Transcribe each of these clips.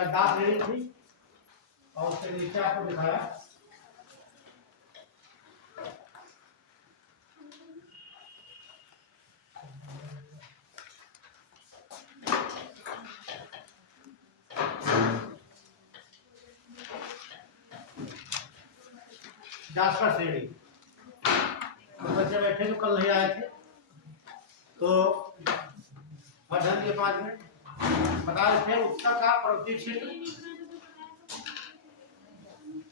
Ladakh ready थी और उसके नीचे आपको दिखाया जासकर श्रेणी। तो बच्चे बैठे जो कल नहीं आए थे तो अध्ययन के 5 मिनट बता रहे थे उत्तर का प्रवृत्ति क्षेत्र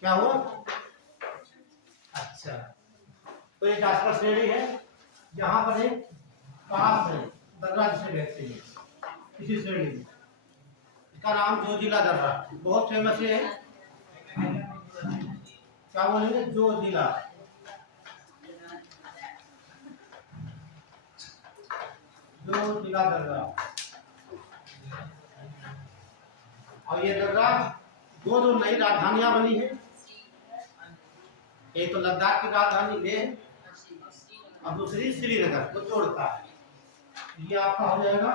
क्या हुआ। अच्छा, तो ये जासकर श्रेणी है, यहाँ पर एक पहाड़ है दर्रा जिसे कहते हैं इसी श्रेणी में। इसका नाम जोजिला दर्रा, बहुत फेमस है। क्या बोलेंगे? जोजिला। जोजिला दर्रा। और ये दर्रा दो नई राजधानियां बनी है। एक तो लद्दाख की राजधानी लेह और दूसरी श्रीनगर को जोड़ता है। ये आपका हो जाएगा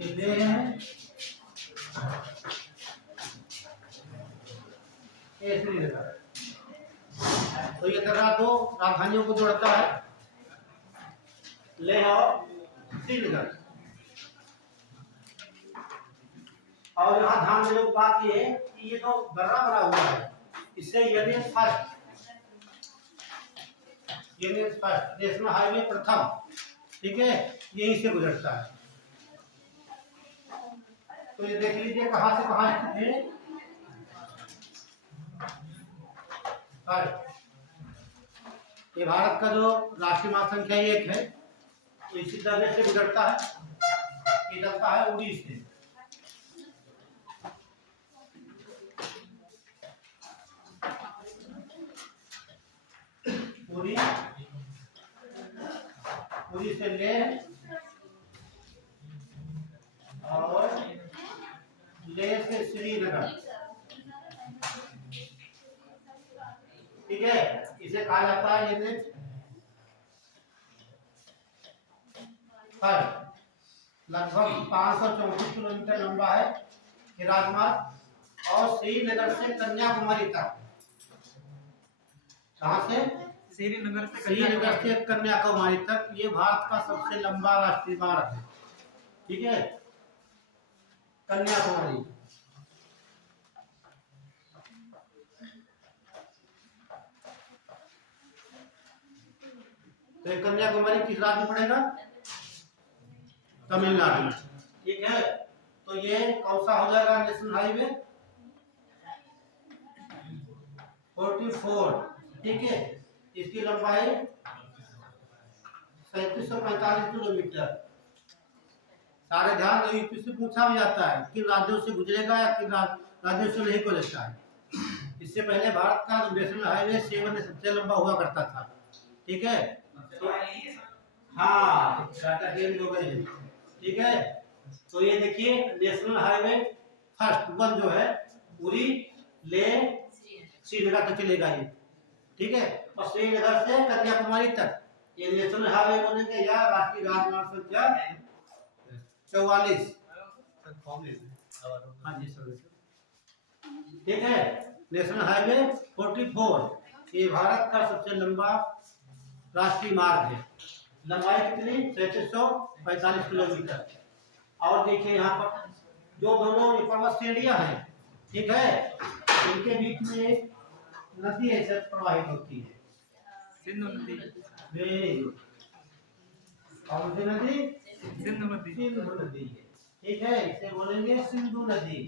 लेह है, ये श्रीनगर। तो ये दर्रा दो राजधानियों को जोड़ता है, लेह और श्रीनगर। और यहाँ ध्यान देने की बात ये है कि ये जो दर्रा बना हुआ है इससे यूनियन फर्स्ट नेशनल हाईवे प्रथम, ठीक है, यहीं से गुजरता है। तो ये देख लीजिए कहाँ से कहाँ स्थित है। ये भारत का जो राष्ट्रीय महासंख्या 1 है, तो इसी दर्रे से गुजरता है। ये चलता है उड़ी से। पूरी से ले और ले से श्रीनगर, ठीक है। इसे कहा जाता है ये लगभग 534 किलोमीटर लंबा है ये राजमार्ग। और श्रीनगर से कन्याकुमारी तक, कहाँ से? श्रीनगर से कन्याकुमारी तक ये भारत का सबसे लंबा राष्ट्रीय मार्ग है, ठीक है, कन्याकुमारी। तो कन्याकुमारी किस राज्य में पड़ेगा? तमिलनाडु में, ठीक है। तो ये कौन सा हो जाएगा नेशनल हाईवे? 44, ठीक है। इसकी लंबाई 3745 किलोमीटर। सारे ध्यान दो, यूपी से पूछा भी जाता है किन राज्यों से गुजरेगा या किन राज्यों से नहीं गुजरता है। इससे पहले भारत का नेशनल हाईवे 7 सबसे लंबा हुआ करता था, ठीक है। तो हाँ, ठीक है। तो ये देखिए नेशनल हाईवे फर्स्ट 1 जो है पूरी ले श्रीनगर तक चलेगा ये, ठीक है। और श्रीनगर से कन्याकुमारी तक ये नेशनल हाईवे बोलेंगे या राष्ट्रीय राजमार्ग संख्या 44। हाँ जी सर, ठीक है। नेशनल हाईवे 44 ये भारत का सबसे लंबा राष्ट्रीय मार्ग है। लंबाई कितनी? 3745 किलोमीटर। और देखिए यहाँ पर जो दोनों पर्वत श्रेणियां हैं, ठीक है, इनके बीच में एक नदी ऐसे प्रवाहित होती है, सिंधु नदी। Very good. कौन सी नदी? सिंधु नदी। सिंधु नदी है, ठीक है। इसे बोलेंगे सिंधु नदी।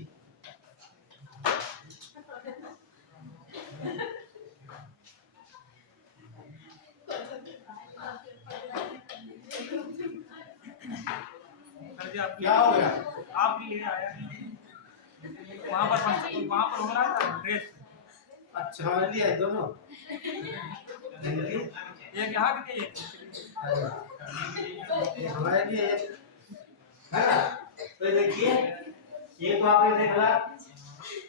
क्या हो गया? आप लिए आया वहाँ पर हो रहा था ड्रेस। अच्छा, हमारे लिए दोनों एक यहाँ के हमारे लिए है ना। तो देखिए ये तो आपने देखा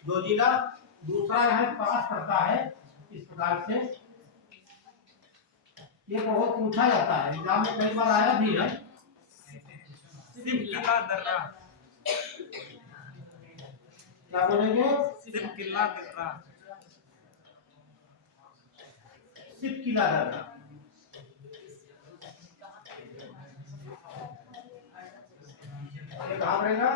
जोजिला, दूसरा यहाँ पास करता है इस प्रकार से। ये बहुत पूछा जाता है, एग्जाम में कई बार आया भी है। सिर्फ किला दर्रा, क्या बोलेंगे? सिर्फ किला दर्रा, सिर्फ किला दर्रा। ये कहाँ रहेगा?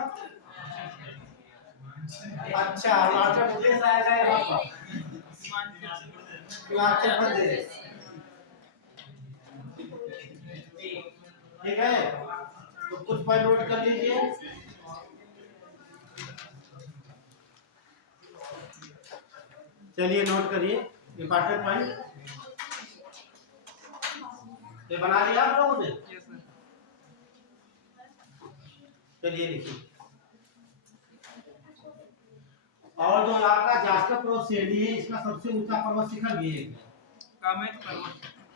अच्छा, हिमाचल प्रदेश आएगा यहाँ पर, हिमाचल प्रदेश। ठीक है, तो कुछ पॉइंट नोट कर लीजिए। चलिए नोट करिए इंपॉर्टेंट पॉइंट। ये बना लिया आप लोगों ने? चलिए लिखिए। और जो आपका जास्कर पर्वत श्रेणी है, इसका सबसे ऊंचा पर्वत शिखर ये है, कामेत पर्वत,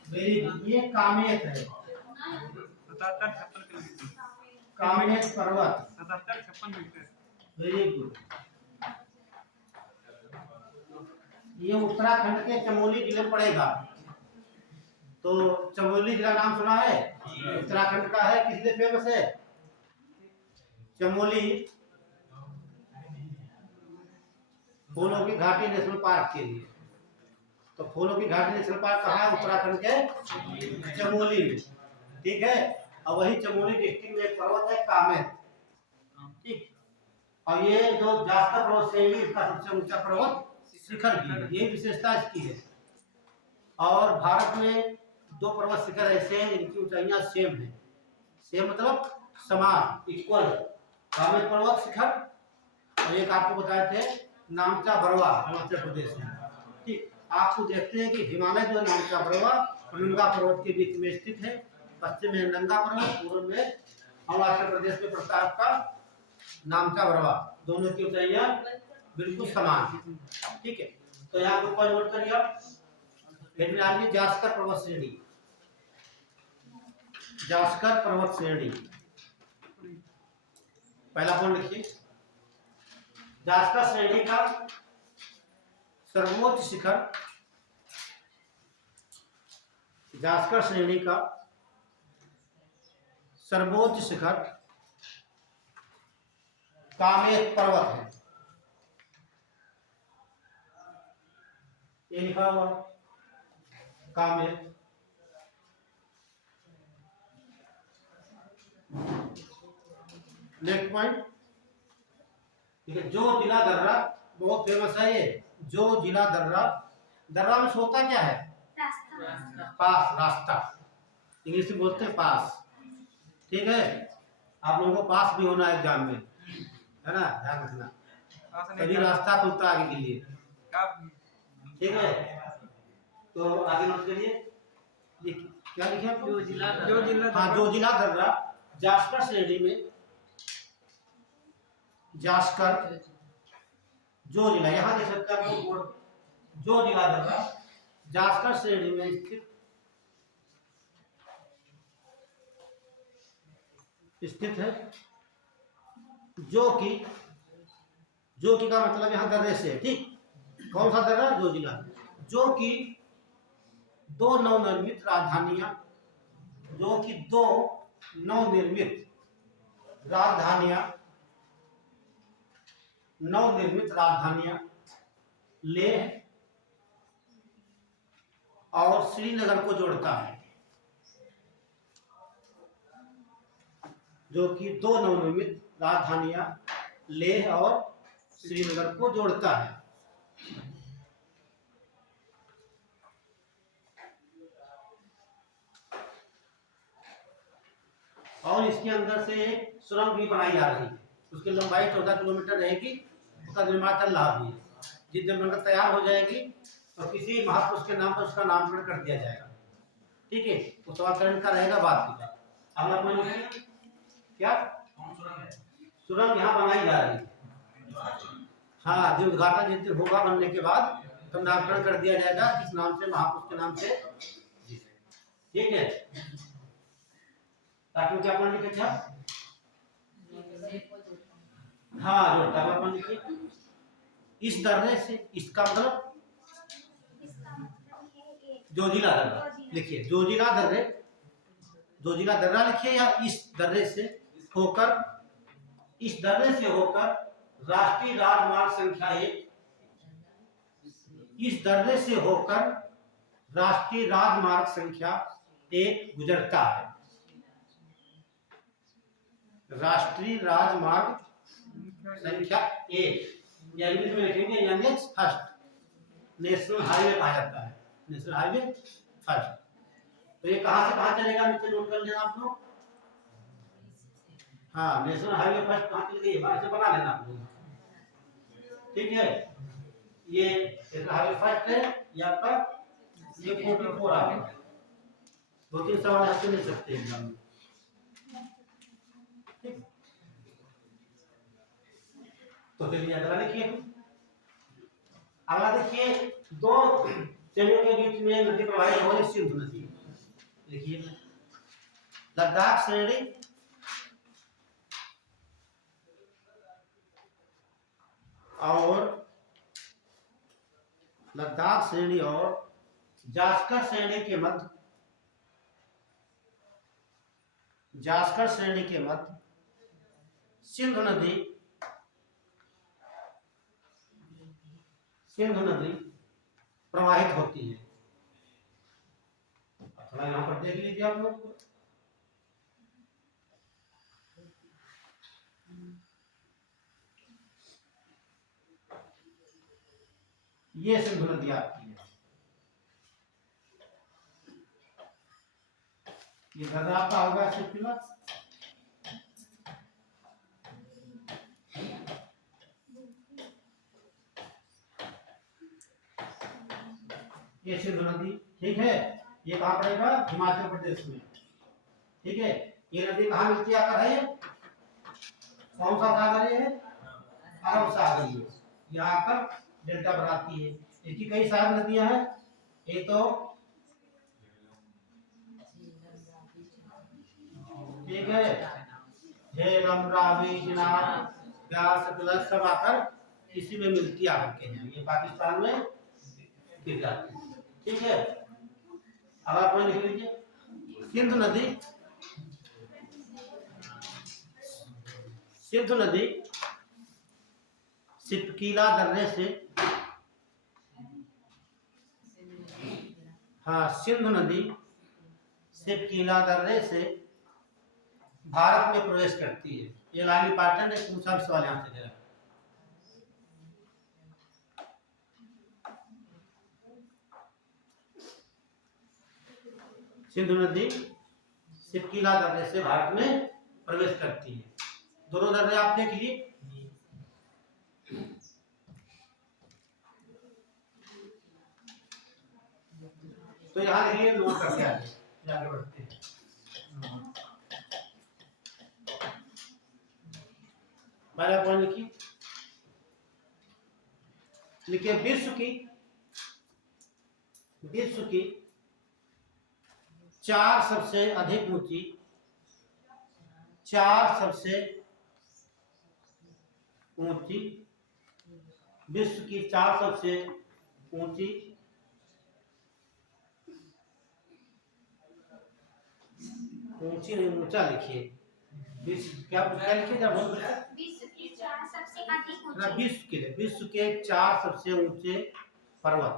वेरी गुड। ये कामेत है, 77-56 किलोमीटर, कामेत पर्वत, 77-56 मीटर, वेरी गुड। ये उत्तराखंड के चमोली जिले में पड़ेगा। तो चमोली जिला नाम सुना है? उत्तराखंड का है, किस लिए फेमस है? चमोली फूलों की घाटी नेशनल पार्क के लिए। तो फूलों की घाटी नेशनल पार्क कहाँ है? उत्तराखंड के चमोली में। ठीक है, और वही चमोली डिस्ट्रिक्ट में एक पर्वत है कामेत। ठीक, और ये जो जास्कर पर्वत श्रेणी, इसका सबसे ऊंचा पर्वत शिखर भी है, ये विशेषता इसकी है। और भारत में दो पर्वत शिखर ऐसे हैं जिनकी ऊंचाइयां सेम है। सेम मतलब समान, इक्वल। कामेत पर्वत शिखर और एक आपको बताए थे नामचा बरवा, हिमाचल प्रदेश में। ठीक, आपको देखते हैं कि हिमालय जो नामचा बरवा और नंगा पर्वत के बीच में स्थित है। पश्चिम में नंगा पर्वत, पूर्व में हिमाचल प्रदेश में पड़ता है आपका नामचा बरवा। दोनों की ऊंचाइयां बिल्कुल समान। ठीक है, तो यहाँ पर पॉइंट नोट करिए आप। हेड जास्कर पर्वत श्रेणी, जास्कर पर्वत श्रेणी। पहला पॉइंट लिखिए, जास्कर श्रेणी का सर्वोच्च शिखर, जास्कर श्रेणी का सर्वोच्च शिखर कामेत पर्वत है। ये लिखा हुआ कामेत। नेक्स्ट पॉइंट, ठीक है, जो जिला दर्रा, बहुत फेमस है ये। जो जिला दर्रा, दर्रा में होता क्या है? पास, रास्ता, इंग्लिश में बोलते हैं पास। ठीक है, आप लोगों को पास भी होना है एग्जाम में, है ना, ध्यान रखना, तभी रास्ता खुलता आगे के लिए। ठीक है, तो आगे नोट करिए। ये क्या लिखा? जो जिला, हाँ, जो जिला दर्रा जास्कर श्रेणी में, जास्कर जो जिला, यहाँ देख सकते हैं आपको बोर्ड, जो जिला दर्रा जास्कर श्रेणी में स्थित है। जो कि का मतलब यहाँ दर्रे से है। ठीक, कौन सा दर्रा? जो जिला, जो कि दो नवनिर्मित राजधानियां, जो कि दो नवनिर्मित राजधानियां लेह और श्रीनगर को जोड़ता है। जो कि दो नवनिर्मित राजधानियां लेह और श्रीनगर को जोड़ता है। और इसके अंदर से एक सुरंग भी बनाई जा रही है, उसकी लंबाई 14 किलोमीटर रहेगी, उसका निर्माण चल रहा भी है। जिस दिन बनकर तैयार हो जाएगी तो किसी महापुरुष के नाम पर उसका नामकरण कर दिया जाएगा। ठीक है, तो नामकरण का रहेगा बात की बात। अगला पॉइंट क्या? सुरंग यहाँ बनाई जा रही है। हाँ, जो उद्घाटन जिस दिन होगा बनने के बाद तो नामकरण कर दिया जाएगा किस नाम से, महापुरुष के नाम से। ठीक है, ताकि क्या पॉइंट लिखे? हाँ, जोड़ता है अपन लिखिए। इस दर्रे से, इसका मतलब जोजिला दर्रा लिखिए, जोजिला दर्रा लिखिए, या इस दर्रे से, होकर इस दर्रे से होकर राष्ट्रीय राजमार्ग संख्या 1, इस दर्रे से होकर राष्ट्रीय राजमार्ग संख्या 1 गुजरता है। राष्ट्रीय राजमार्ग संख्या 1 या इंग्लिश में लिखेंगे एनएच फर्स्ट, नेशनल हाईवे कहा जाता है, नेशनल हाईवे फर्स्ट। तो ये कहां से कहां चलेगा, नीचे नोट कर लेना आप लोग। हाँ, नेशनल हाईवे फर्स्ट कहां चलेगी, बाहर से बना लेना आप लोग, ठीक है। ये नेशनल हाईवे फर्स्ट है, यहाँ पर ये 44 आ गया। 2-3 सवाल ऐसे मिल सकते हैं एग्जाम में, ठीक। तो चलिए अगला देखिए, अगला देखिए, दो श्रेणियों के बीच में नदी प्रवाहित हो रही सिंधु नदी। देखिए लद्दाख श्रेणी और लद्दाख श्रेणी और जास्कर श्रेणी के मध्य, जास्कर श्रेणी के मध्य सिंधु नदी, सिंधु नदी प्रवाहित होती है। थोड़ा यहाँ पर देख लीजिए आप लोग, ये सिंधु नदी आपकी है, ये दर्रा आपका होगा सिर्फ, ये सिंधु नदी, ठीक है। ये कहाँ पड़ेगा, हिमाचल प्रदेश में, ठीक है। ये नदी कहाँ मिलती है आकर है, कौन सा सागर है, अरब सागर, ये यहाँ आकर डेल्टा बनाती है। इसकी कई सारी नदियां हैं, एक तो ठीक है झेलम, रावी, चिनाब, व्यास, सतलज सब आकर इसी में मिलती आकर के हैं, ये पाकिस्तान में गिर जाती है, ठीक है। अब आप लिख लीजिए सिंधु नदी, सिंधु नदी सिपकीला दर्रे से, हाँ सिंधु नदी सिपकीला दर्रे से भारत में प्रवेश करती है। ये लाइन इंपॉर्टेंट है, पूछा भी सवाल यहाँ से जरा। सिंधु नदी सिपकीला दर्रे से भारत में प्रवेश करती है। दोनों दर्रे आप देख लीजिए, तो यहाँ देखिए नोट करके आगे बढ़ते हैं। पहला पॉइंट लिखिए, लिखिए विश्व की 4 सबसे अधिक ऊंची, 4 सबसे ऊंची, विश्व की 4 सबसे ऊंची ऊंची नहीं ऊंचा लिखिए, विश्व क्या लिखिए जब विश्व के 4 सबसे अधिक ऊंचे, विश्व के 4 सबसे ऊंचे पर्वत,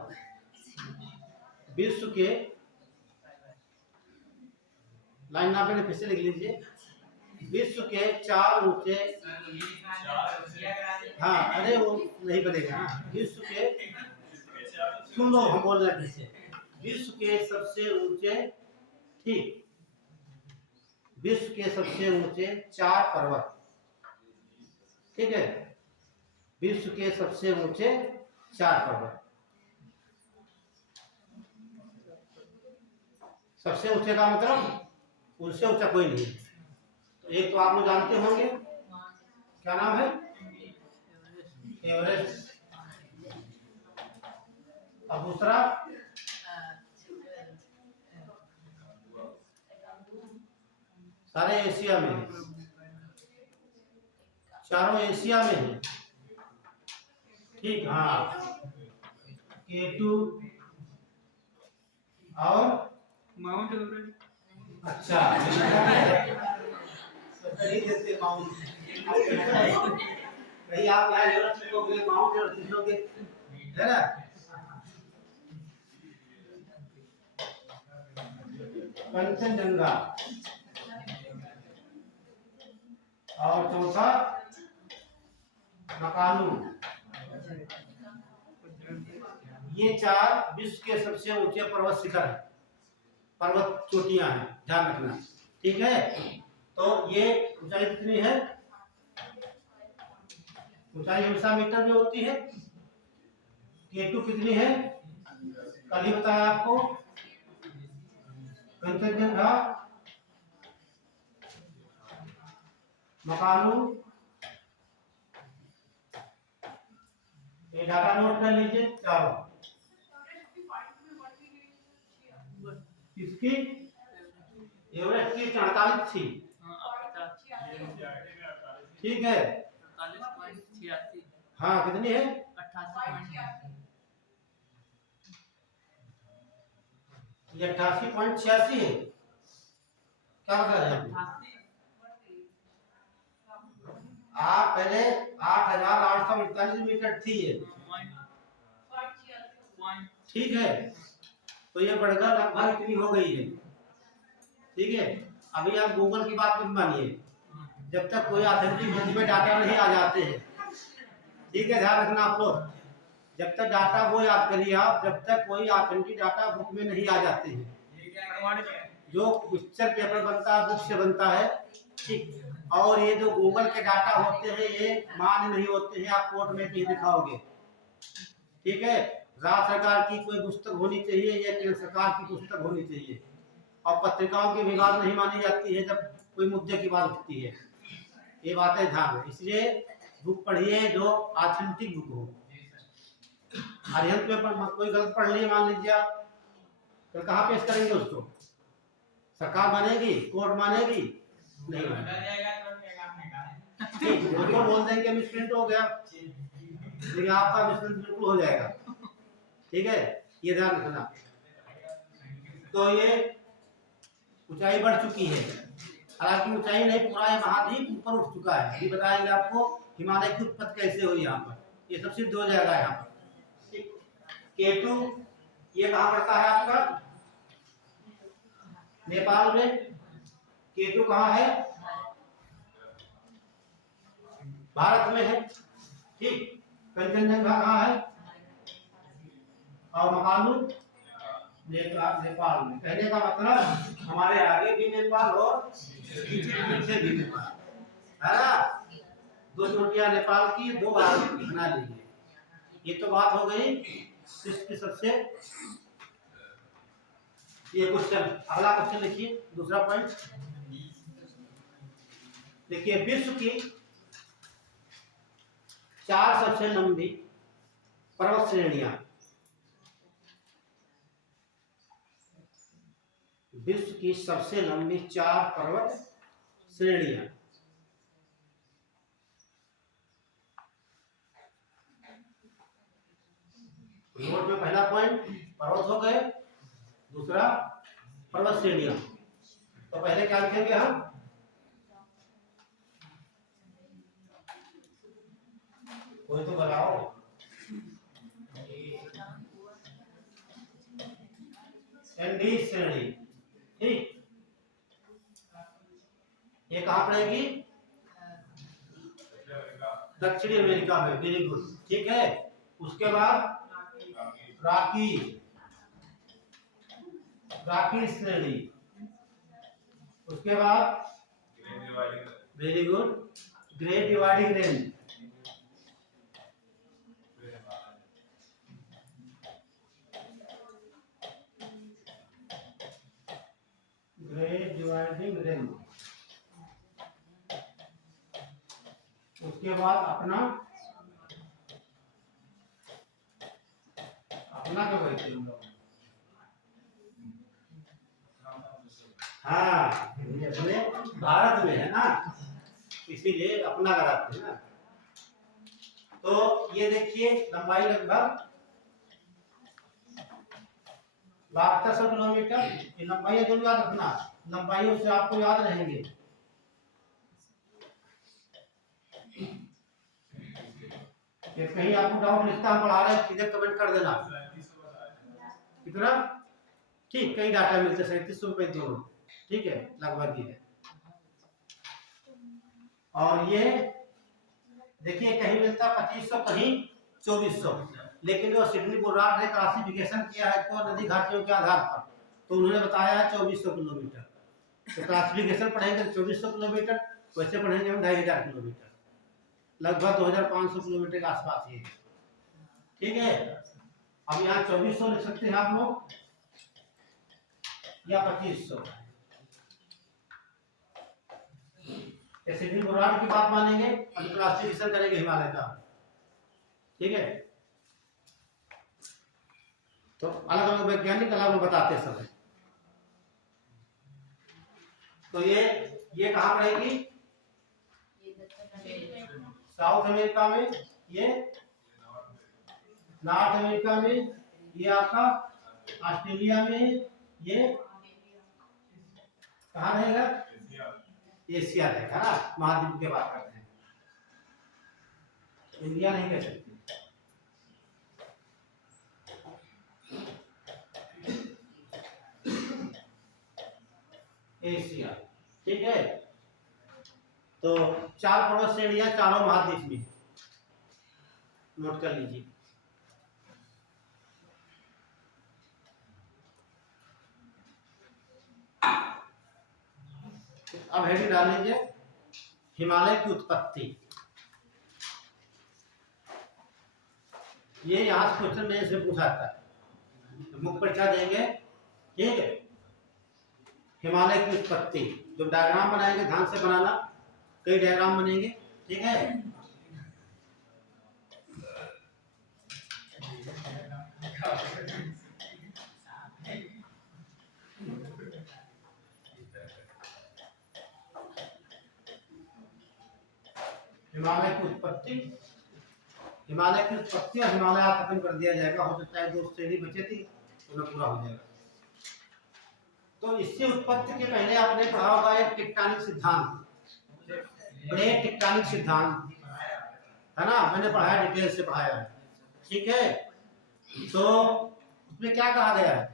विश्व के लाइन ना फिर से लिख लीजिए, विश्व के 4 ऊंचे, हाँ अरे वो नहीं बनेगा, हाँ विश्व के, सुन लो हम बोल रहे हैं, विश्व के सबसे ऊंचे, ठीक, विश्व के सबसे ऊंचे 4 पर्वत, ठीक है, विश्व के सबसे ऊंचे 4 पर्वत। सबसे ऊंचे का मतलब उनसे ऊंचा कोई नहीं। तो एक तो आप लोग जानते होंगे, क्या नाम है, एवरेस्ट, और दूसरा सारे एशिया में है, चारों एशिया में है, ठीक, हाँ K2 और माउंट एवरेस्ट, अच्छा कर ही देते माउंट। कहीं आप यहाँ यूरोप लिखोगे माउंट एवरेस्ट लिखोगे, है ना। कंचनजंगा और चौथा मकालू। ये 4 विश्व के सबसे ऊंचे पर्वत शिखर है, पर्वत चोटियां हैं, ध्यान रखना, ठीक है। तो ये ऊंचाई कितनी है? ऊंचाई हमेशा मीटर में होती है। K2 कितनी है? कल ही बताया आपको। कंचनजंगा, मकालू, ये डाटा नोट कर लीजिए चारों। किसकी? एवरेस्ट की 48 थी, ठीक है। हाँ कितनी है? 88.86 है। क्या बता रहे हैं आप? पहले 8,848 मीटर थी ये, ठीक है। तो ये बढ़कर लगभग इतनी हो गई है, ठीक है। अभी आप गूगल की बात मत मानिए, जब तक कोई ऑथेंटिक बुक में डाटा नहीं आ जाते हैं, ठीक है, ध्यान रखना आप लोग। जब तक डाटा, वो याद करिए आप, जब तक कोई ऑथेंटिक डाटा बुक में नहीं आ जाते हैं। जो क्वेश्चन पेपर बनता है बुक से बनता है, ठीक। और ये जो गूगल के डाटा होते हैं ये मान्य नहीं होते हैं, आप कोर्ट में कहीं दिखाओगे, ठीक है। राज्य सरकार की कोई पुस्तक होनी चाहिए या केंद्र सरकार की पुस्तक होनी चाहिए। और पत्रिकाओं की भी बात नहीं मानी जाती है जब कोई मुद्दे की बात उठती है, ये बातें ध्यान है। इसलिए बुक पढ़िए जो ऑथेंटिक बुक हो। अरिहंत पेपर मत कोई गलत पढ़ लिए मान लीजिए आप, तो कहाँ पेश करेंगे उसको? सरकार मानेगी? कोर्ट मानेगी? नहीं मानेगी। वो तो बोल देंगे मिसप्रिंट हो गया, लेकिन आपका मिसप्रिंट बिल्कुल हो जाएगा, ठीक है, ये ध्यान रखना। तो ये ऊंचाई बढ़ चुकी है, हालांकि ऊंचाई नहीं, पूरा ये महाद्वीप ऊपर उठ चुका है। ये बताएंगे आपको हिमालय की उत्पत्ति कैसे हुई यहाँ पर, ये सब सिद्ध हो जाएगा यहाँ पर। K2 ये कहाँ पड़ता है आपका? नेपाल में। K2 कहाँ है? भारत में है, ठीक। कंचनजंगा कहाँ है? और मकालू नेपाल में। कहने का मतलब हमारे आगे भी नेपाल और पीछे भी नेपाल, है ना। 2 चोटियां नेपाल की, 2 भारत की, बना लीजिए। ये तो बात हो गई विश्व की सबसे। ये क्वेश्चन, अगला क्वेश्चन लिखिए, दूसरा पॉइंट देखिए। विश्व की 4 सबसे लंबी पर्वत श्रेणियां, विश्व की सबसे लंबी 4 पर्वत श्रेणियां। नोट में पहला पॉइंट पर्वत हो गए, दूसरा पर्वत श्रेणियां। तो पहले क्या लिखेंगे हम? कोई तो बताओ। एंडी श्रेणी, ठीक। ये कहाँ पड़ेगी? दक्षिणी अमेरिका में, वेरी गुड, ठीक है। उसके बाद राकी श्रेणी, उसके बाद very good great dividing range, great dividing range, उसके बाद अपना क्या कहते हैं हम लोग? हाँ, ये अपने भारत में है ना, इसीलिए अपना लगाते हैं ना। तो ये देखिए लंबाई लगभग 7200 किलोमीटर। ये लंबाई जरूर याद रखना, लंबाइयों से आपको याद रहेंगे। कि कहीं आपको डाउट लिखता हम पढ़ा रहे हैं सीधे कमेंट कर देना। कितना ठीक, कई डाटा मिलते 3700 दोनों, ठीक है, लगभग ही है। और ये देखिए कहीं मिलता 2500 कहीं 2400, लेकिन जो सिडनी बोर्ड ने क्लासिफिकेशन किया है तो नदी घाटियों के आधार पर, तो उन्होंने बताया है 2400 किलोमीटर। तो क्लासिफिकेशन पढ़ेंगे 2400 किलोमीटर, वैसे पढ़ेंगे हम 2500 किलोमीटर, लगभग 2500 किलोमीटर के आसपास ये, ठीक है। अब यहाँ 2400 लिख सकते हैं आप लोग या 2500। सिडनी बोर्ड की बात मानेंगे और क्लासिफिकेशन करेंगे हिमालय का, ठीक है। तो अलग अलग वैज्ञानिक अलग अलग बताते हैं सब। तो ये कहाँ रहेगी? साउथ अमेरिका में, ये नॉर्थ अमेरिका में, ये आपका ऑस्ट्रेलिया में, ये कहाँ रहेगा? एशिया रहेगा ना, महाद्वीप की बात करते हैं, इंडिया नहीं कह सकते। एशिया, ठीक है। तो 4 पर्वत श्रेणियां चारों महाद्वीप में, नोट कर लीजिए। अब हेडिंग डाल लीजिए हिमालय की उत्पत्ति। ये यहाँ से क्वेश्चन में से पूछा था, मुख्य परीक्षा देंगे, ठीक है। हिमालय की उत्पत्ति, जो डायग्राम बनाएंगे ध्यान से बनाना, कई डायग्राम बनेंगे, ठीक है। हिमालय की उत्पत्ति, हिमालय की उत्पत्ति और हिमालय खत्म कर दिया जाएगा, हो सकता है 2 श्रेणी बचे थी तो पूरा हो जाएगा। तो इससे उत्पत्ति के पहले आपने पढ़ा होगा एक टेक्टोनिक सिद्धांत, प्लेट टेक्टोनिक सिद्धांत है ना, मैंने पढ़ाया, डिटेल से पढ़ाया है, ठीक है। तो उसमें क्या कहा गया है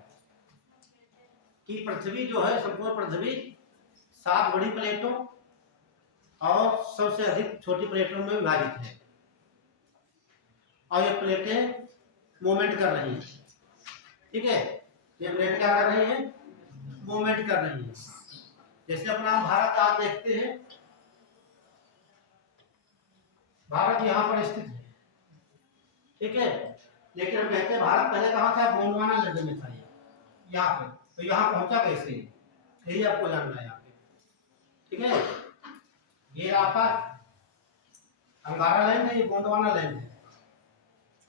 कि पृथ्वी जो है, संपूर्ण पृथ्वी 7 बड़ी प्लेटों और सबसे अधिक छोटी प्लेटों में विभाजित है, और ये प्लेटें मूवमेंट कर रही हैं, ठीक है। ये प्लेट क्या कर रही हैं? मूवमेंट कर रही हैं। जैसे अपना भारत आज देखते हैं, भारत यहाँ पर स्थित है, ठीक है। लेकिन हम कहते हैं भारत पहले कहाँ था? गोंडवाना लैंड में था, यहाँ पे। तो यहाँ पहुंचा कैसे, यही आपको जानना है यहाँ पे, ठीक है। ये आपका अंगारा लैंड है, ये गोंडवाना लैंड है,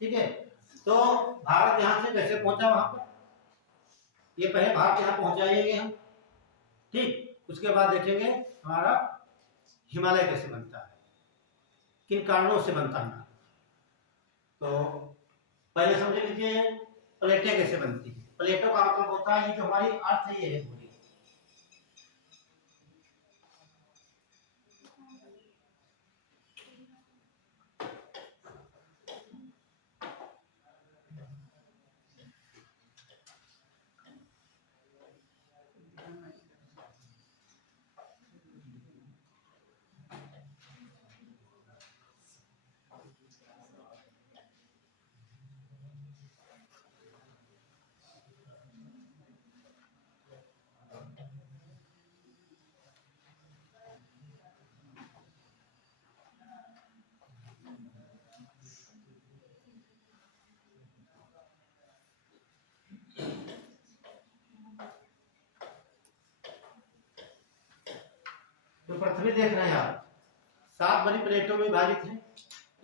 ठीक है। तो भारत यहाँ से कैसे पहुंचा वहां पर? ये पहले भारत यहाँ पहुंचाएंगे हम, ठीक। उसके बाद देखेंगे हमारा हिमालय कैसे बनता है, किन कारणों से बनता है। तो पहले समझ लीजिए प्लेटें कैसे बनती है। प्लेटों का मतलब होता है ये जो हमारी अर्थ है, ये है पूरी, तो पृथ्वी देख रहे हैं आप 7 बड़ी प्लेटों में विभाजित है।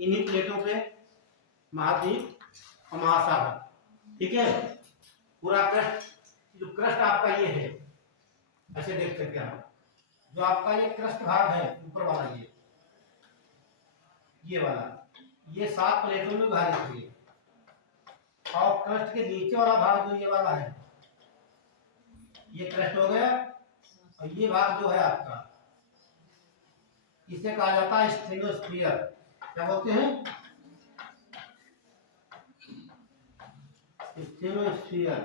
इन्हीं प्लेटों पे महाद्वीप और महासागर, ठीक है। पूरा क्रस्ट, जो क्रस्ट आपका ये है, ऐसे देख सकते हैं आप, जो आपका ये क्रस्ट भाग है ऊपर वाला, ये वाला, ये 7 प्लेटों में विभाजित है। और क्रस्ट के नीचे वाला भाग जो ये वाला है, ये क्रस्ट हो गया, और ये भाग जो है आपका, इसे कहा जाता है स्ट्रेटोस्फीयर। क्या बोलते हैं? स्टेनोस्फीयर,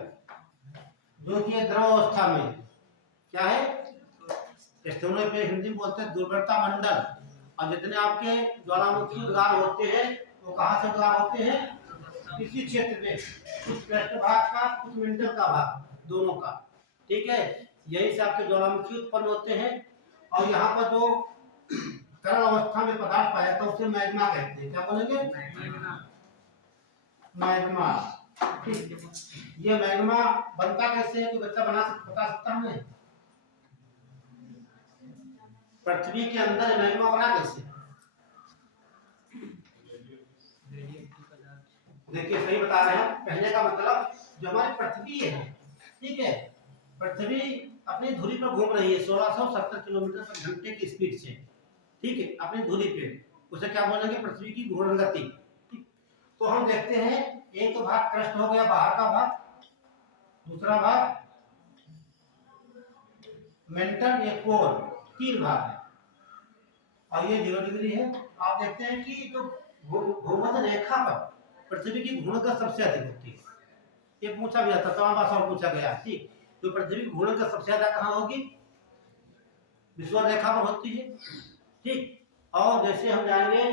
जो कि द्रव अवस्था में क्या है, स्टेनो पे हिंदी में बोलते हैं दुर्बलता मंडल। और जितने आपके ज्वालामुखी उद्गार होते हैं वो कहाँ से उद्गार होते हैं, इसी क्षेत्र में, कुछ पृष्ठभाग का कुछ मेंटल का भाग, दोनों का, ठीक है। यही से आपके ज्वालामुखी उत्पन्न होते हैं। और यहाँ पर जो तरल अवस्था में पदार्थ पाया था उसे मैग्मा कहते हैं। क्या बोलेंगे, मैग्मा। ठीक, ये मैग्मा बनता कैसे है, कोई बच्चा बता सकता है हमें? पृथ्वी के अंदर मैग्मा बना कैसे? देखिए सही बता रहे हैं। कहने का मतलब जो हमारी पृथ्वी है, ठीक है, पृथ्वी अपनी धुरी पर घूम रही है 1670 किलोमीटर प्रति घंटे की स्पीड से, ठीक है, अपनी धुरी पे। उसे क्या बोलेंगे, पृथ्वी की घूर्णन गति। तो हम देखते हैं एक तो भाग क्रस्ट हो गया बाहर का भाग, दूसरा भाग मेंटल या कोर, तीन भाग है। और ये 0 डिग्री है। आप देखते हैं कि जो भूमध्य रेखा पर पृथ्वी की घूर्णन सबसे अधिक होती है। ये पूछा भी जाता, तमाम भाषा में पूछा गया, ठीक। तो पृथ्वी की घूर्णन सबसे ज्यादा कहाँ होगी, विषुवत रेखा पर होती है, ठीक। और जैसे हम जाएंगे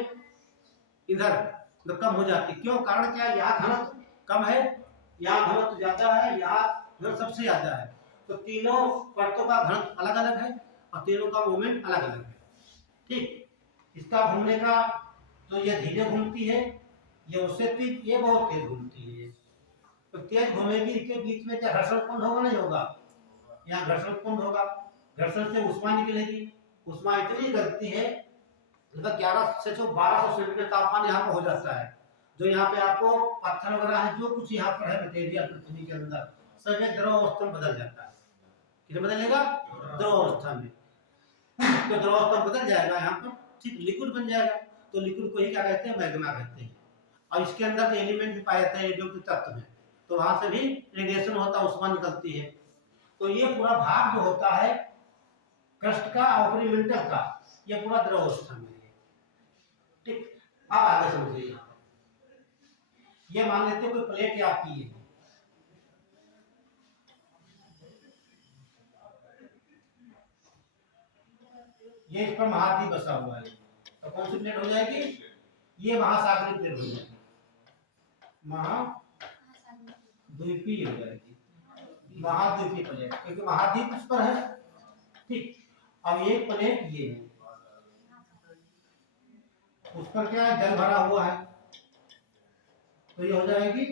इधर तो कम हो जाती, क्यों, कारण क्या है, यहाँ घनत्व कम है, यहाँ घनत्व ज्यादा है, यहाँ घनत्व सबसे ज्यादा है। तो तीनों परतों का घनत्व अलग अलग है और तीनों का मूवमेंट अलग अलग है, ठीक। इसका घूमने का, तो ये धीरे घूमती है, ये उससे तेज, ये बहुत तेज घूमती है। तो तेज घूमेगी, इसके बीच में क्या घर्षण उत्पन्न होगा, नहीं होगा, यहाँ घर्षण उत्पन्न होगा, घर्षण से उष्मा निकलेगी। उष्मा इतनी गलती है लगभग 1100 से 1200 सेंटीग्रेड तापमान यहाँ पर हो जाता है। जो यहाँ पे आपको पत्थर वगैरह है, जो कुछ यहाँ पर है मटेरियल पृथ्वी के अंदर, सब एक द्रव अवस्था में बदल जाता है। किसे बदलेगा, द्रव अवस्था में। तो द्रव अवस्था बदल जाएगा यहाँ पर, ठीक, लिक्विड बन जाएगा। तो लिक्विड को ही क्या कहते हैं, मैग्मा कहते हैं। और इसके अंदर तो एलिमेंट भी पाए जाते हैं, रेडियोएक्टिव तत्व है, तो वहां से भी रेडिएशन होता है, उष्मा निकलती है। तो ये पूरा भाग जो होता है क्रस्ट का और मेंटल का, ये पूरा द्रव अवस्था में है, ठीक। अब आगे समझिए, ये मान लेते हैं कोई प्लेट या आपकी है, ये इस पर महाद्वीप बसा हुआ है, तो कौन सी प्लेट हो जाएगी, ये महासागरीय प्लेट हो जाएगी, महाद्वीपीय हो जाएगी, महाद्वीपीय प्लेट, क्योंकि महाद्वीप उस पर है, ठीक। अब एक प्लेट ये है, उस पर क्या है, जल भरा हुआ है, तो ये हो जाएगी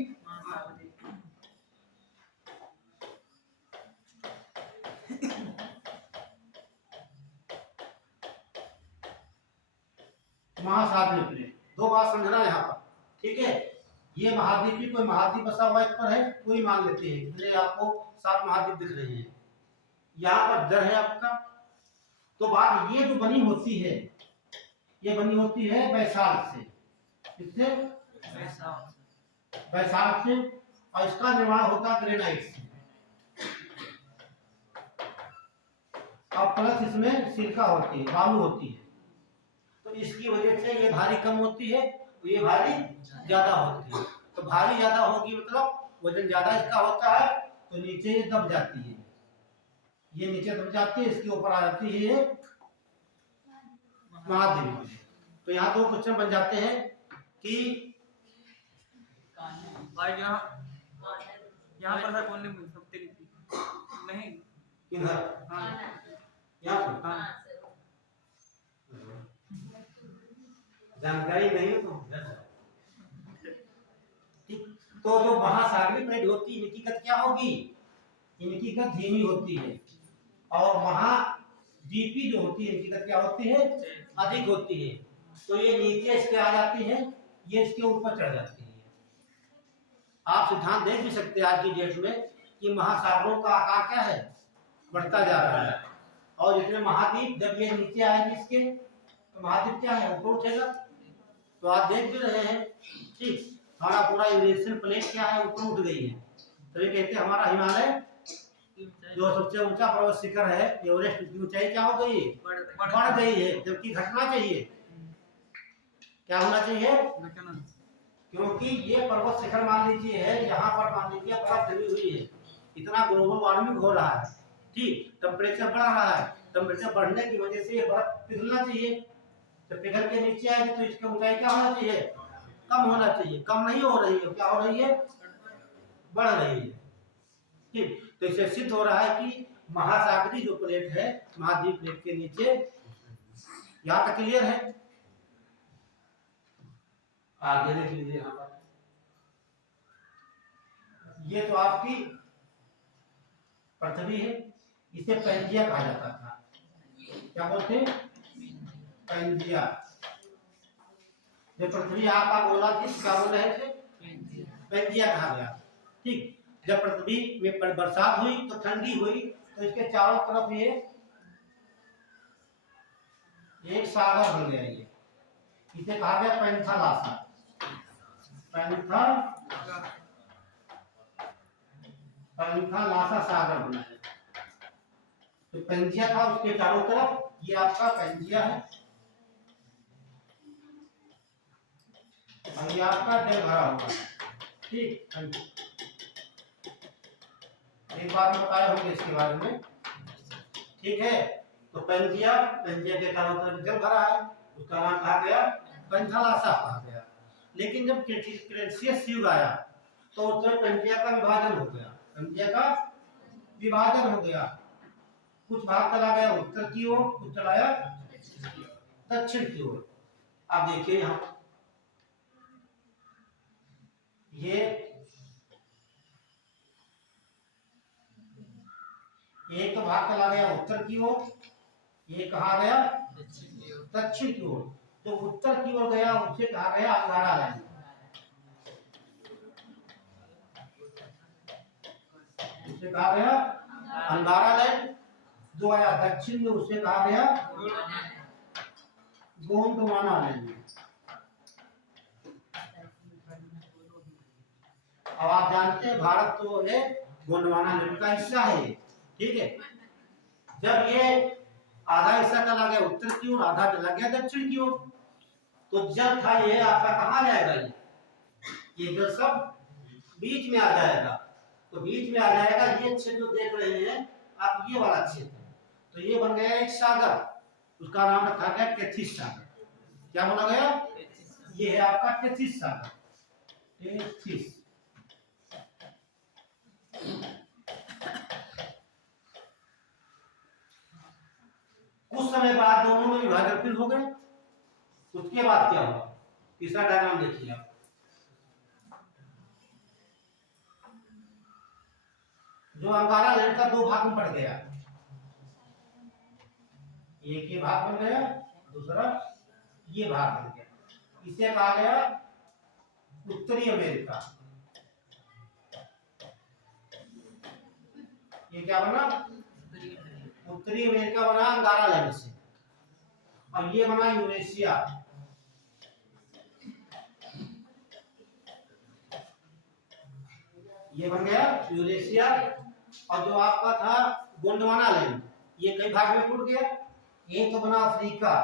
महासागरीय प्लेट। दो बात समझना यहाँ पर, ठीक है। ये महाद्वीपी, कोई महाद्वीप बसा हुआ इस पर है, कोई मान लेते हैं, इसलिए आपको 7 महाद्वीप दिख रहे हैं, यहाँ पर जड़ है आपका। तो बात ये जो बनी होती है, ये बनी होती है बैसाल्ट से, किससे, बैसाल्ट से, और इसका निर्माण होता है ग्रेनाइट से, और प्लस इसमें सिलिका होती है, बालू होती है। तो इसकी वजह से ये भारी कम होती है, ये भारी ज्यादा होती है। तो भारी ज्यादा होगी मतलब वजन ज्यादा इसका होता है, तो नीचे ये दब जाती है, ये नीचे दब जाती है, इसके ऊपर आ जाती है ये महाद्वीप। तो यहाँ दो क्वेश्चन बन जाते हैं कि यहाँ पर सर बोलने में सकते नहीं, किधर, हाँ यहाँ हाँ, जानकारी नहीं है तो ठीक। तो जो महासागरीय प्लेट होती है, इनकी गति क्या होगी, इनकी गति धीमी होती है, और महाद्वीपी जो होती है इनकी गति क्या होती है, अधिक होती है। तो ये नीचे इसके आ जाती है, ये इसके ऊपर चढ़ जाती है। आप सिद्धांत देख भी सकते हैं आज की डेट में कि महासागरों का आकार क्या है, बढ़ता जा रहा है, और जितने महाद्वीप, जब ये नीचे आएंगे इसके, तो महाद्वीप क्या है, ऊपर उठेगा। तो आप देख भी रहे हैं, ठीक, हमारा पूरा यूरेशियन प्लेट क्या है, ऊपर उठ गई है। तो ये कहते हैं हमारा हिमालय जो सबसे ऊंचा पर्वत शिखर है एवरेस्ट की ऊंचाई क्या हो गई है, बढ़ गई है, जबकि घटना चाहिए, क्या होना चाहिए, क्योंकि ये पर्वत शिखर मान लीजिए है, यहाँ पर मान लीजिए बर्फ जमी हुई है, इतना ग्लोबल वार्मिंग हो रहा है, ठीक, टेम्परेचर बढ़ रहा है, टेम्परेचर बढ़ने की वजह से ये बर्फ पिघलना चाहिए, तो पिघल के नीचे आएगी तो इसकी ऊंचाई क्या होना चाहिए, कम होना चाहिए, कम नहीं हो रही है, क्या हो रही है, बढ़ रही है, ठीक। तो इसे सिद्ध हो रहा है कि महासागरीय जो प्लेट है, महाद्वीप प्लेट के नीचे, यहाँ तक क्लियर है। आगे देख लीजिए यहाँ पर, ये तो आपकी पृथ्वी है, इसे पेंजिया कहा जाता था, क्या बोलते हैं, पेंजिया। जो पृथ्वी आपका गोला थी, क्या बोल रहे थे, पेंजिया कहा गया, ठीक। जब पृथ्वी में बरसात हुई तो ठंडी हुई, तो इसके चारों तरफ ये एक सागर बन गया, ये इसे कहा गया पेंथालासा, पेंथालासा सागर बना है। तो पेंजिया था उसके चारों तरफ, ये आपका पेंजिया है, और ये आपका जल भरा हुआ है, ठीक। एक बार में बताए होंगे इसके बारे में, ठीक है। तो पेंजिया के चारों तरफ जल भरा है, उसका नाम कहा गया पेंथालासा कहा गया। लेकिन जब क्रेटेशियस युग आया तो उसमें पेंजिया का विभाजन हो गया, पेंजिया का विभाजन हो गया, कुछ भाग चला गया उत्तर की ओर, कुछ चला गया दक्षिण की ओर। आप देखिए यहाँ ये एक तो भाग चला गया उत्तर की ओर, ये कहा गया दक्षिण की ओर। तो उत्तर की ओर गया उसे कहा गया अंगारा लैंड, उसे कहा गया अंगारा लैंड। जो आया दक्षिण में उसे कहा गया गोंडवाना लैंड। अब आप जानते हैं भारत तो है गोंडवाना लैंड का हिस्सा है, ठीक है। जब ये आधा हिस्सा चला गया उत्तर की ओर, आधा चला गया दक्षिण की ओर, तो जल था ये आपका कहाँ जाएगा, ये जल सब बीच में आ जाएगा। तो बीच में आ जाएगा, ये क्षेत्र जो देख रहे हैं आप, ये वाला क्षेत्र, तो ये बन गया एक सागर, उसका नाम रखा गया टेथिस सागर। क्या बोला गया, ये है आपका टेथिस सागर, टेथिस। कुछ समय बाद दोनों में विभाजन फिर हो गए। उसके बाद क्या हुआ, तीसरा डायग्राम देखिए आप, जो अंगारा लैंड का दो भाग में बढ़ गया, एक ये भाग बन गया, दूसरा ये भाग बन गया, इसे कहा गया उत्तरी अमेरिका। ये क्या बना, उत्तरी अमेरिका बना अंगारा लैंड से, और ये बना यूरेशिया। ये बन गया यूरेशिया। और जो आपका था गोंडवाना लैंड, ये कई भाग में टूट गया, एक तो बना अफ्रीका,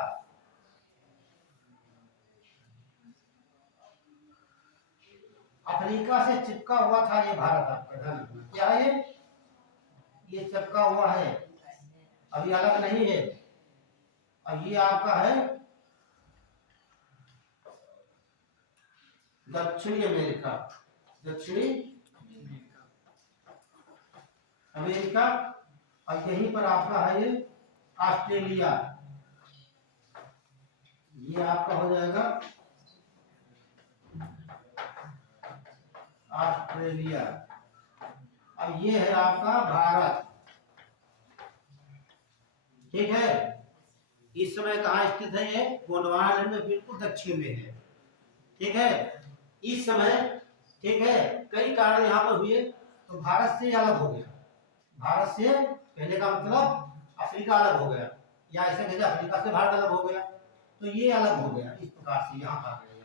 अफ्रीका से चिपका हुआ था ये भारत आपका, क्या है ये चिपका हुआ है, अभी अलग नहीं है। और ये आपका है दक्षिणी अमेरिका, दक्षिणी अमेरिका। और यहीं पर आपका है ये ऑस्ट्रेलिया, ये आपका हो जाएगा ऑस्ट्रेलिया। अब ये है आपका भारत, ठीक है। इस समय कहाँ स्थित है ये, गोंडवाना लैंड में बिल्कुल दक्षिण में है, ठीक है। इस समय, ठीक है, कई कारण यहाँ पर हुए, तो भारत से अलग हो गया, भारत से पहले का मतलब अफ्रीका अलग हो गया, या ऐसे कहे अफ्रीका से भारत अलग हो गया, तो ये अलग हो गया इस प्रकार से यहाँ पर गया,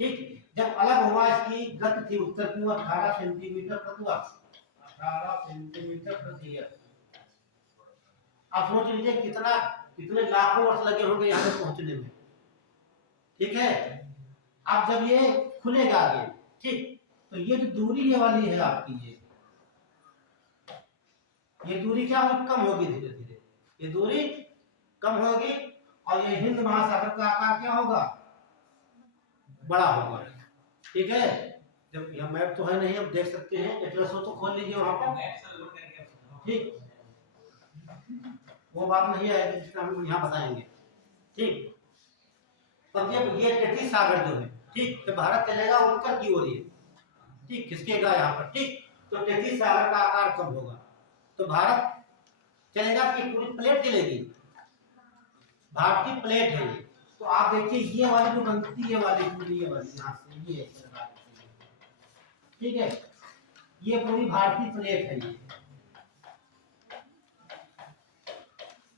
ठीक। जब अलग हुआ, इसकी गति थी उत्तर की ओर 18 सेंटीमीटर प्रति वर्ष, 18 सेंटीमीटर प्रति ईयर। आप सोच लीजिए कितने लाखों वर्ष लगे होंगे यहाँ पे पहुंचने में, ठीक है। अब जब ये खुलेगा आगे, ठीक, तो ये जो दूरी ये वाली है आपकी, ये दूरी क्या होगी, कम होगी धीरे धीरे, ये दूरी कम होगी और ये हिंद महासागर का आकार क्या होगा, बड़ा होगा। ठीक है, जब यह मैप तो है नहीं, अब देख सकते हैं, एटलस हो तो खोल लीजिए वहां पर, ठीक, वो बात नहीं है जिसका हम यहाँ बताएंगे। ठीक, अब ये तैतीस सागर जो है, ठीक, तो भारत चलेगा उत्तर की ओर, ठीक, खिसकेगा यहाँ पर, ठीक, तो 33 सागर का आकार कम होगा, तो भारत चलेगा कि पूरी प्लेट चलेगी, भारत की प्लेट है ये। तो आप देखिए ये वाली जो बनती है, ये वाली पूरी, ये वाली यहाँ से ये, ठीक है, ये पूरी भारतीय प्लेट है ये।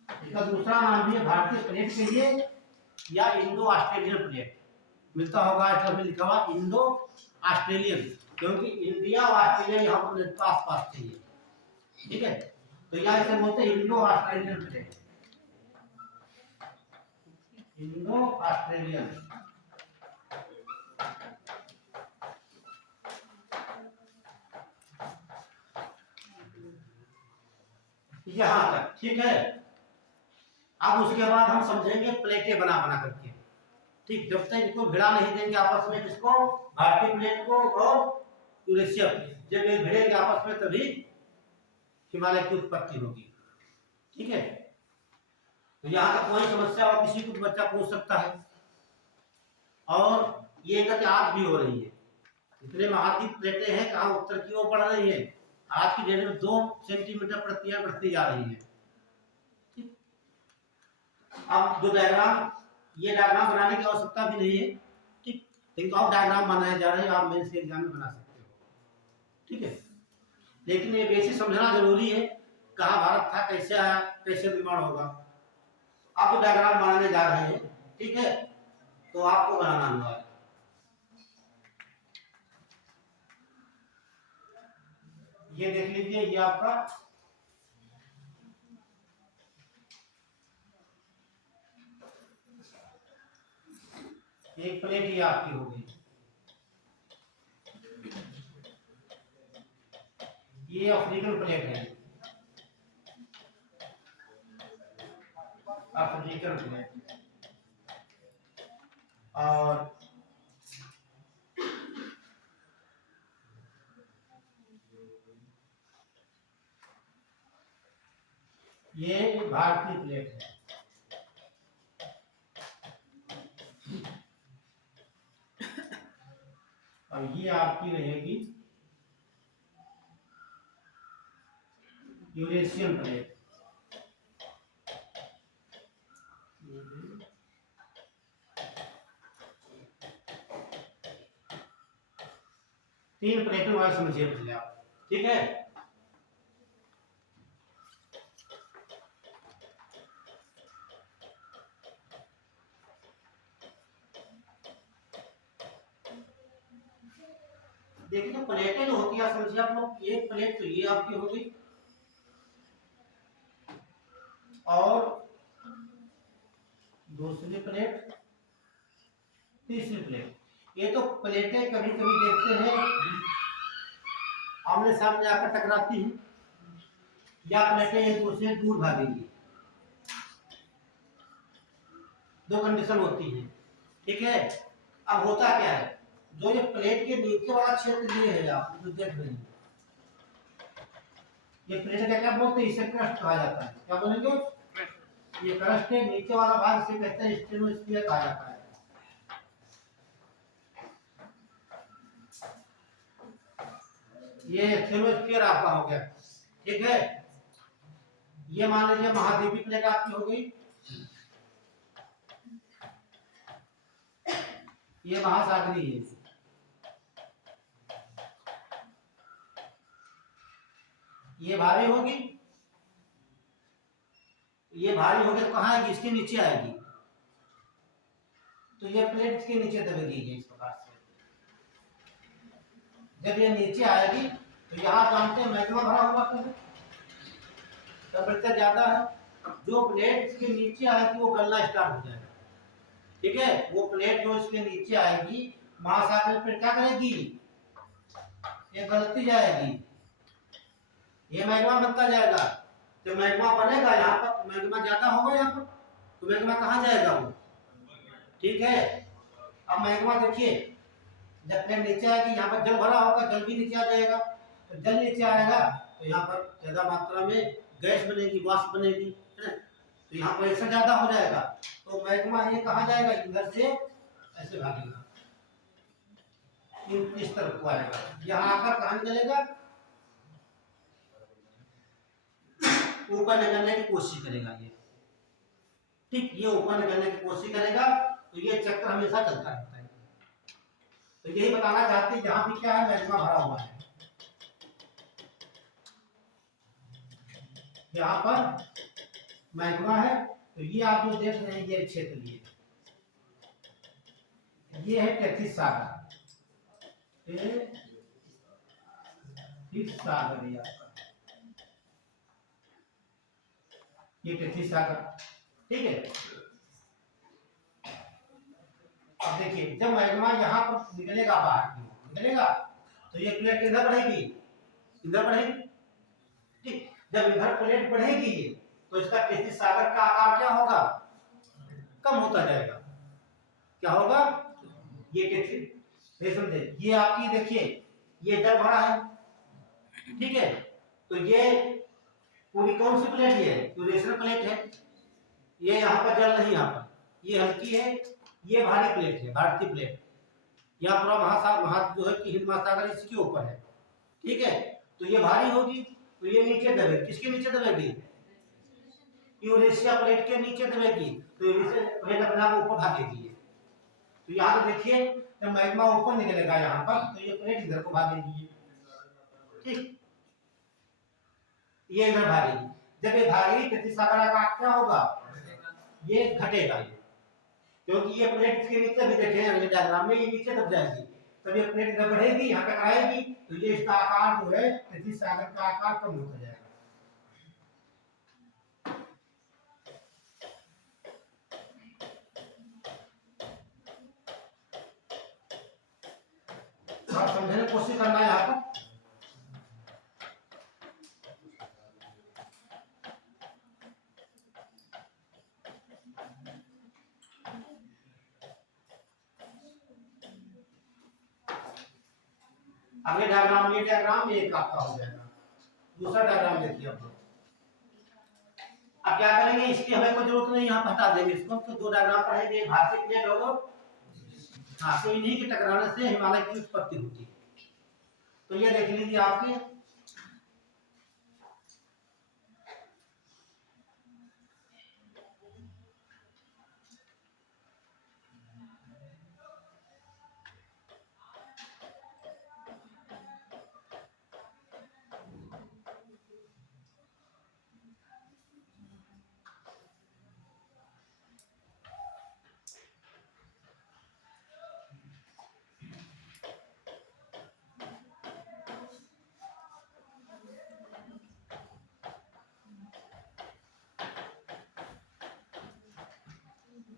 इसका दूसरा नाम भी है भारतीय प्लेट के लिए, या इंडो ऑस्ट्रेलियन प्लेट, मिलता होगा इसमें में लिखा हुआ इंडो ऑस्ट्रेलियन, क्योंकि इंडिया और ऑस्ट्रेलिया यहाँ पर पास पास थे ये। ठीक है, तो यहाँ इसे बोलते हैं Indo Australian plate, Indo Australian. यहाँ तक ठीक है। अब उसके बाद हम समझेंगे प्लेटें बना बना करके, ठीक, जब तक इनको भिड़ा नहीं देंगे आपस में, किसको, भारतीय प्लेट को और यूरेशिया, जब ये भिड़ेंगे आपस में तभी हिमालय की उत्पत्ति होगी। ठीक है, तो यहाँ तक कोई समस्या हो, किसी को बच्चा पूछ सकता है। और ये कहते आज भी हो रही है, इतने महाद्वीप प्लेटें हैं, कहाँ उत्तर की ओर बढ़ रही है, आज की डेट में 2 सेंटीमीटर बढ़ती जा रही है। अब जो डायग्राम, ये डायग्राम बनाने की आवश्यकता भी नहीं है, ठीक, लेकिन आप डायग्राम बनाए जा रहे हैं, आप मेंस के एग्जाम में बना सकते हो। ठीक है, लेकिन ये बेसिक समझना जरूरी है, कहाँ भारत था, कैसे आया, कैसे निर्माण होगा। आप जो डायग्राम बनाने जा रहे हैं, ठीक है, तो आपको बनाना होगा। ये देख लीजिए, ये आपका एक प्लेट ये आपकी हो गई, ये अफ्रीकन प्लेट है, अफ्रीकन प्लेट। और ये भारतीय प्लेट है। और ये आपकी रहेगी यूरेशियन प्लेट। तीन प्लेटों वाले समझिए पहले आप। ठीक है, देखिए जो प्लेटें जो होती है, समझिए आप लोग, एक प्लेट तो ये आपकी हो गई, और दूसरी प्लेट, तीसरी प्लेट। ये तो प्लेटें कभी कभी देखते हैं आमने सामने आकर टकराती हैं, या प्लेटें एक दूसरे से दूर भागेंगी, दो कंडीशन होती है। ठीक है, अब होता क्या है, जो ये प्लेट के नीचे वाला क्षेत्र ये है, आप जो देख रहे हैं, ये प्लेट का क्या बोलते हैं, इसे क्रस्ट कहा जाता है। क्या बोलेंगे, ये क्रस्ट के नीचे वाला भाग इसे कहते हैं स्टेनोस्फीयर कहा जाता है। ये स्टेनोस्फीयर आपका हो गया। ठीक है, ये मान लीजिए महाद्वीपीय प्लेट आपकी हो गई, ये महासागरीय है। ये भारी होगी, ये भारी होगी तो कहाँ आएगी, इसके नीचे आएगी, तो ये प्लेट इसके नीचे दबेगी इस प्रकार से। जब ये नीचे आएगी तो यहाँ जानते हैं मैग्मा भरा हुआ है, टेम्परेचर ज्यादा है, जो प्लेट इसके नीचे आएगी वो गलना स्टार्ट हो जाएगा। ठीक है, वो प्लेट जो इसके नीचे आएगी महासागर पे क्या करेगी, ये गलती जाएगी, ये मैग्मा बनता जाएगा। जब मैग्मा बनेगा यहाँ पर, मैग्मा ज्यादा होगा यहाँ पर, तो मैग्मा कहाँ जाएगा वो, ठीक है। अब मैग्मा देखिए, जब प्लेट नीचे आएगी, यहाँ पर जल भरा होगा, जल भी नीचे आ जाएगा। तो जल नीचे आएगा तो यहाँ पर ज्यादा मात्रा में गैस बनेगी, वाष्प बनेगी, है ना। तो यहाँ पर प्रेशर ज्यादा हो जाएगा, तो मैग्मा ये कहाँ जाएगा, इधर से ऐसे भागेगा, इस तरफ को आएगा, यहाँ आकर कहाँ निकलेगा, ऊपर निकलने की कोशिश करेगा ये, ठीक। ये ऊपर निकलने की कोशिश करेगा, तो ये चक्कर हमेशा चलता रहता है। तो यही बताना चाहते हैं, यहाँ भी क्या है, मैग्मा भरा हुआ है, यहाँ पर मैग्मा है। तो ये आप जो देख रहे हैं, ये क्षेत्र, ये है टेथिस सागर, टेथिस सागर, ये टेथिस सागर, ठीक है। अब देखिए, जब मैग्मा यहाँ पर निकलेगा, बाहर निकलेगा, तो ये प्लेट इधर बढ़ेगी, इधर बढ़ेगी, ठीक। जब इधर प्लेट बढ़ेगी तो इसका टेथिस सागर का आकार क्या होगा, कम होता जाएगा। क्या होगा, ये टेथिस, ये समझे, ये आपकी देखिए, ये जल भरा है, ठीक है। तो ये पूरी कौन सी प्लेट है, यूरेशियन प्लेट है। ये यहाँ पर जल नहीं, यहाँ पर ये हल्की है, ये भारी प्लेट है, भारतीय प्लेट। यहाँ पूरा महासागर जो है कि हिंद महासागर इसके ऊपर है, ठीक है। तो ये भारी होगी, तो ये नीचे दबेगी, किसके नीचे दबेगी, यूरेशिया प्लेट के नीचे दबेगी, तो यूरेशिया प्लेट अपने आप ऊपर भागेगी। तो यहाँ तो देखिए, जब मैग्मा ऊपर निकलेगा यहाँ पर, तो ये प्लेट इधर को भागेगी, ठीक, ये इधर भागेगी। जब ये भागेगी, टेथिस सागर का क्या होगा, ये घटेगा, ये क्योंकि ये प्लेट इसके नीचे भी देखें अगले डायग्राम में, ये नीचे दब जाएगी, तब ये प्लेट इधर बढ़ेगी, यहाँ तक आएगी, तो ये इसका आकार जो है, टेथिस सागर का आकार कम होता जाएगा। समझने की कोशिश करना है यहाँ पर। अगले डायग्राम, ये डायग्राम एक आपका हो जाएगा। दूसरा डायग्राम देखिए अब क्या करेंगे, इसकी हमें कोई जरूरत नहीं, यहाँ हटा देंगे इसको। तो दो डायग्राम पढ़ेंगे, भारतीय प्लेट और हाँ, तो इन्हीं के टकराने से हिमालय की उत्पत्ति होती है। तो ये देख लीजिए आपकी,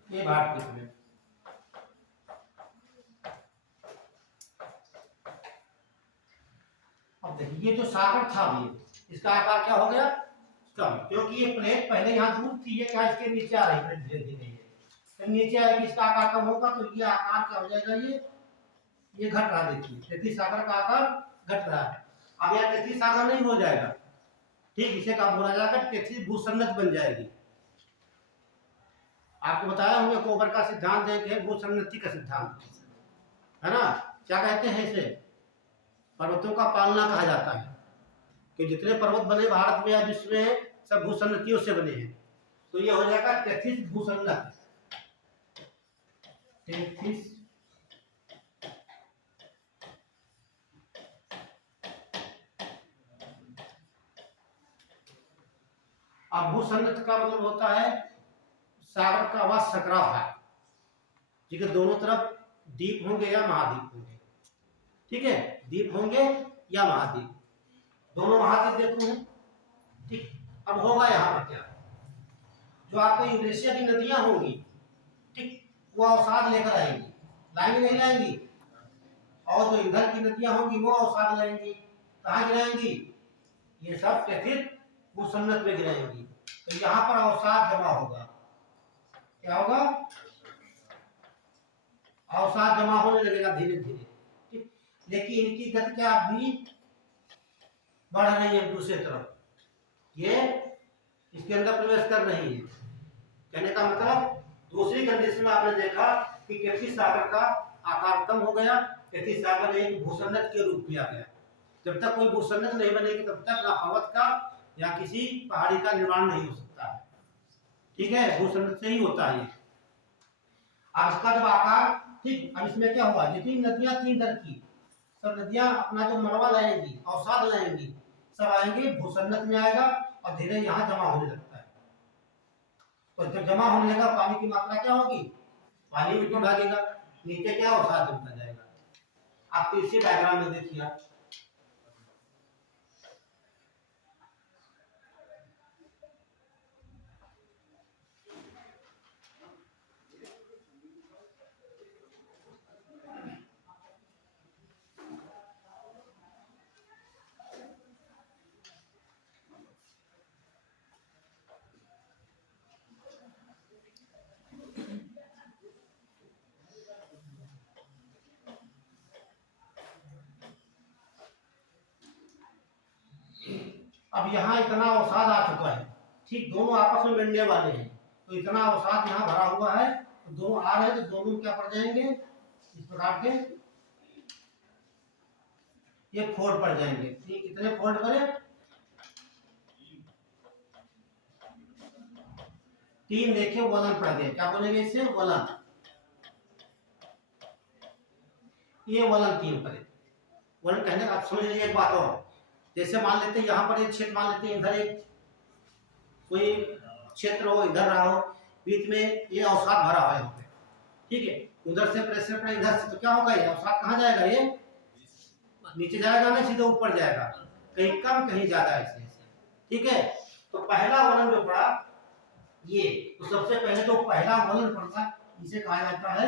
ये भारतीय प्लेट, अब देखिए ये जो सागर था, ये इसका आकार क्या हो गया, कम, क्योंकि ये प्लेट पहले यहाँ दूर थी, ये क्या इसके नीचे आ रही है, धीरे धीरे जब नीचे आएगी, इसका आकार कम होगा, तो ये आकार क्या हो जाएगा, ये घट रहा, देखिए टेथिस सागर का आकार घट रहा है। अब यह टेथिस सागर नहीं हो जाएगा, ठीक, इसे क्या बोला जाएगा, टेथिस भूसंरच बन जाएगी। आपको बताया होंगे कोबर का सिद्धांत एक है, भूसंरचना का सिद्धांत, है ना। क्या कहते हैं इसे, पर्वतों का पालना कहा जाता है, कि जितने पर्वत बने भारत में या विश्व में, सब भूसंरचनाओं से बने हैं। तो ये हो जाएगा टेथिस भूसंरचना, टेथिस अब भूसंरचना का मतलब होता है सागर का वह सकरा भाग, ठीक है, दोनों तरफ द्वीप होंगे या महाद्वीप होंगे, ठीक है, द्वीप होंगे या महाद्वीप, दोनों महाद्वीप देखते हैं, ठीक। अब होगा यहाँ पर क्या, जो आपको यूरेशिया की नदियां होंगी, ठीक, वो अवसाद लेकर आएंगी, लाएंगे नहीं लाएंगी, और जो इधर की नदियां होंगी वो अवसाद लाएंगी। कहाँ गिराएंगी? ये सब कथित भूसन्नत में गिराएंगी। तो यहाँ पर अवसाद जमा होगा। क्या होगा? अवसाद जमा होने लगेगा धीरे धीरे। ठीक, लेकिन इनकी गति क्या भी बढ़ रही है दूसरी तरफ, ये इसके अंदर प्रवेश कर रही है। कहने का मतलब दूसरी कंडीशन में आपने देखा कि कैथी सागर का आकार कम हो गया, कैथी सागर एक भूसन्नत के रूप में आ गया। जब तक कोई भूसन्नत नहीं बनेगी तब तक ना पर्वत का या किसी पहाड़ी का निर्माण नहीं हो सकता है। ठीक है, भूसन्नत से ही होता है। अब इसका जब आकार, ठीक, अब इसमें क्या हुआ? जितनी नदियां थी इधर की सब नदियां अपना जो मलबा लाएंगी, अवसाद लाएंगी, सब आएंगे भूसन्नत में आएगा और धीरे यहाँ जमा होने लगता है। तो जब जमा होने लगा पानी की मात्रा क्या होगी? पानी ऊपर भागेगा, नीचे क्या अवसाद जमता जाएगा। आप तो इसी डायग्राम में देखिए। अब यहाँ इतना अवसाद आ चुका है, ठीक, दोनों आपस में मिलने वाले हैं। तो इतना अवसाद यहाँ भरा हुआ है, तो दोनों आ रहे हैं, तो दोनों क्या पड़ जाएंगे? इस प्रकार के ये फोल्ड पड़ जाएंगे। ये कितने फोल्ड पड़े? 3 देखिए वलन पड़ गए। क्या बोलेंगे इसे? वलन। ये वलन 3 पड़े। वलन कहने का आप समझ लीजिए एक बात और, जैसे मान लेते हैं यहाँ पर एक क्षेत्र, मान लेते हैं इधर एक कोई क्षेत्र हो, इधर रहा हो, बीच में ये अवसाद भरा हुआ है, ठीक है, उधर से प्रेशर पड़े इधर से, तो क्या होगा? ये अवसाद कहाँ जाएगा? ये नीचे जाएगा ना, सीधे ऊपर जाएगा, कहीं कम कहीं ज्यादा ऐसे। ठीक है, तो पहला वलन जो पड़ा ये, तो सबसे पहले तो पहला वलन पड़ता इसे कहा जाता है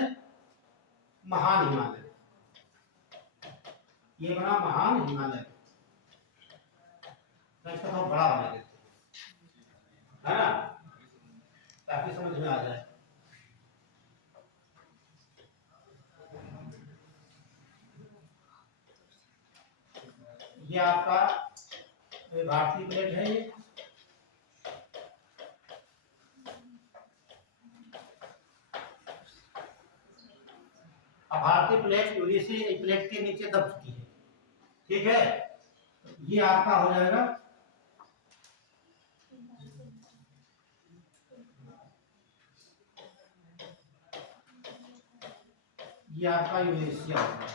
महान हिमालय। ये बना महान हिमालय, इसका थोड़ा बड़ा बना देते है ना, ताकि समझ में आ जाए। ये आपका भारतीय प्लेट है। ये अब भारतीय प्लेट यूरेशियन प्लेट के नीचे दब चुकी है। ठीक है, ये आपका हो जाएगा ये आपका यूरेशिया होगा।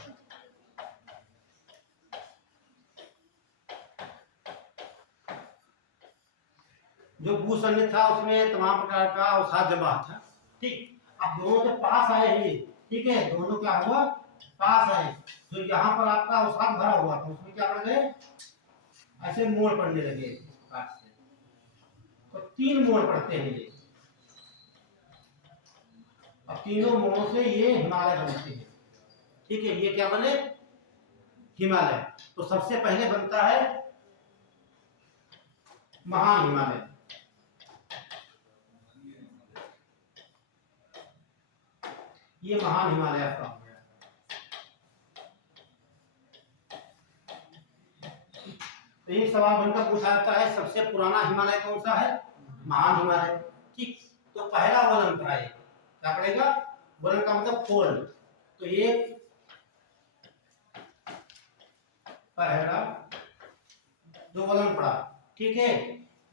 जो भूसन्निध था उसमें तमाम प्रकार का अवसाद जमा था। ठीक, अब दोनों के पास आए हैं, ठीक है, दोनों क्या हुआ? पास आए, तो यहाँ पर आपका अवसाद भरा हुआ था, उसमें क्या पड़ गए? ऐसे मोड़ पड़ने लगे पास से, तो 3 मोड़ पड़ते हैं ये। अब तीनों मोड़ों से ये हिमालय बनते हैं। ठीक है, ये क्या बने? हिमालय। तो सबसे पहले बनता है महान हिमालय। ये महान हिमालय आपका हो गया। तो ये सवाल बनकर पूछा जाता है सबसे पुराना हिमालय कौन सा है? महान हिमालय। ठीक, तो पहला वलन पड़ा है, क्या पड़ेगा? वलन का मतलब फोल्ड। तो ये पहला जो वलन पड़ा, ठीक है,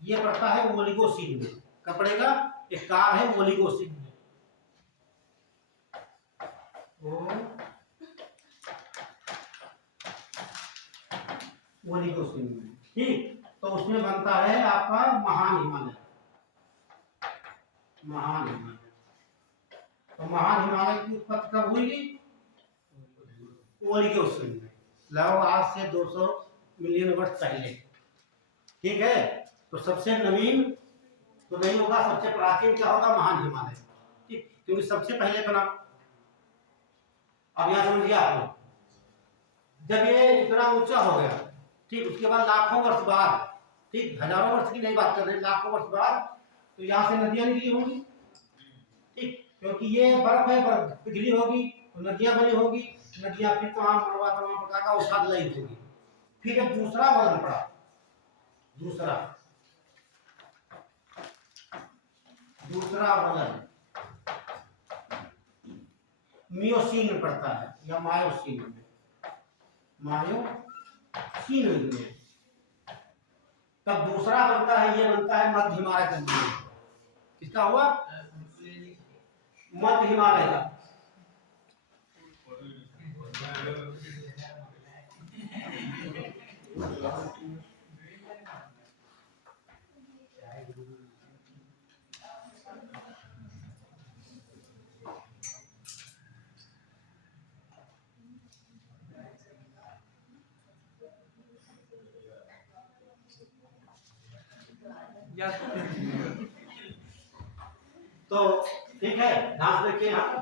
ये पड़ता है ओलिगोसीन में। कब पड़ेगा? एक काल है ओलिगोसीन में। ओलिगोसीन में, ठीक, तो उसमें बनता है आपका महान हिमालय। महान हिमालय, तो महान हिमालय की उत्पत्ति कब हुई? ओलिगोसीन में, लगभग आज से 200 मिलियन वर्ष पहले। ठीक है, तो सबसे नवीन तो नहीं होगा, सबसे प्राचीन क्या होगा? महान हिमालय। ठीक, क्योंकि सबसे पहले बना। अब यहां समझिए आप लोग, जब ये इतना ऊंचा हो गया, ठीक, उसके बाद लाखों वर्ष बाद, ठीक, हजारों वर्ष की नहीं बात कर रहे, लाखों वर्ष बाद, तो यहाँ से नदियां निकली होंगी, ठीक, क्योंकि ये बर्फ है, बर्फ पिघली होगी तो नदियां बनी होगी, नदियां फिर तमाम प्रकार का औषध लाई होगी। फिर जब दूसरा वलन पड़ा, दूसरा वलन मियोसीन में पड़ता है या मायोसीन में, तब दूसरा बनता है, ये बनता है मध्य हिमालय का जीवन। किसका हुआ? मध्य हिमालय का। तो ठीक है, ध्यान से देखिए यहाँ।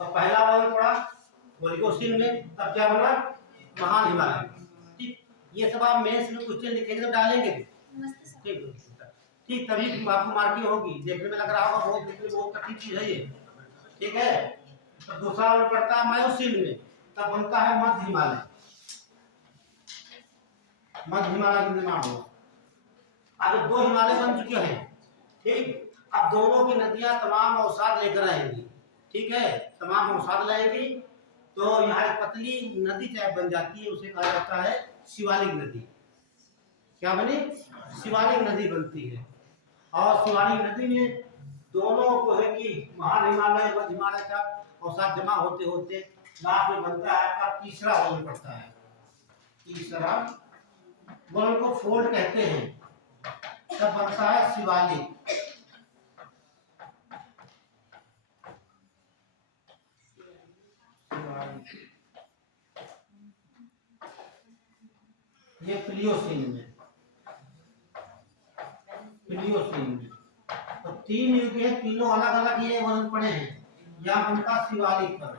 तो पहला वलन पड़ा ओलिगोसीन में, तब क्या बना? महान हिमालय। ठीक, ये सब आप मेंस में क्वेश्चन लिखेंगे तो डालेंगे, ठीक, ठीक, तभी आपको मार्किंग होगी। देखने में लग रहा होगा बहुत, देखने में बहुत कठिन चीज है ये, ठीक है। तो दूसरा वलन पड़ता है मायोसीन में, तब बनता है मध्य हिमालय। मध्य हिमालय का निर्माण हुआ। अब दो हिमालय बन चुके हैं, ठीक, अब दोनों की नदियां तमाम अवसाद लेकर आएंगी, ठीक है, तमाम अवसाद लाएगी, तो यहाँ एक पतली नदी टाइप बन जाती है, उसे कहा जाता है शिवालिक नदी। क्या बनी? शिवालिक नदी बनती है। और शिवालिक नदी में दोनों को है कि महान हिमालय और मध्य हिमालय का अवसाद जमा होते होते लास्ट में बनता है आपका तीसरा वलन पड़ता है। तीसरा वलन को फोल्ड कहते हैं, तब बनता है शिवालिक। ये प्लियोसीन में, तो तीन युग है, तीनों अलग अलग ये वलन पड़े हैं। यहाँ बनता शिवालिक पर,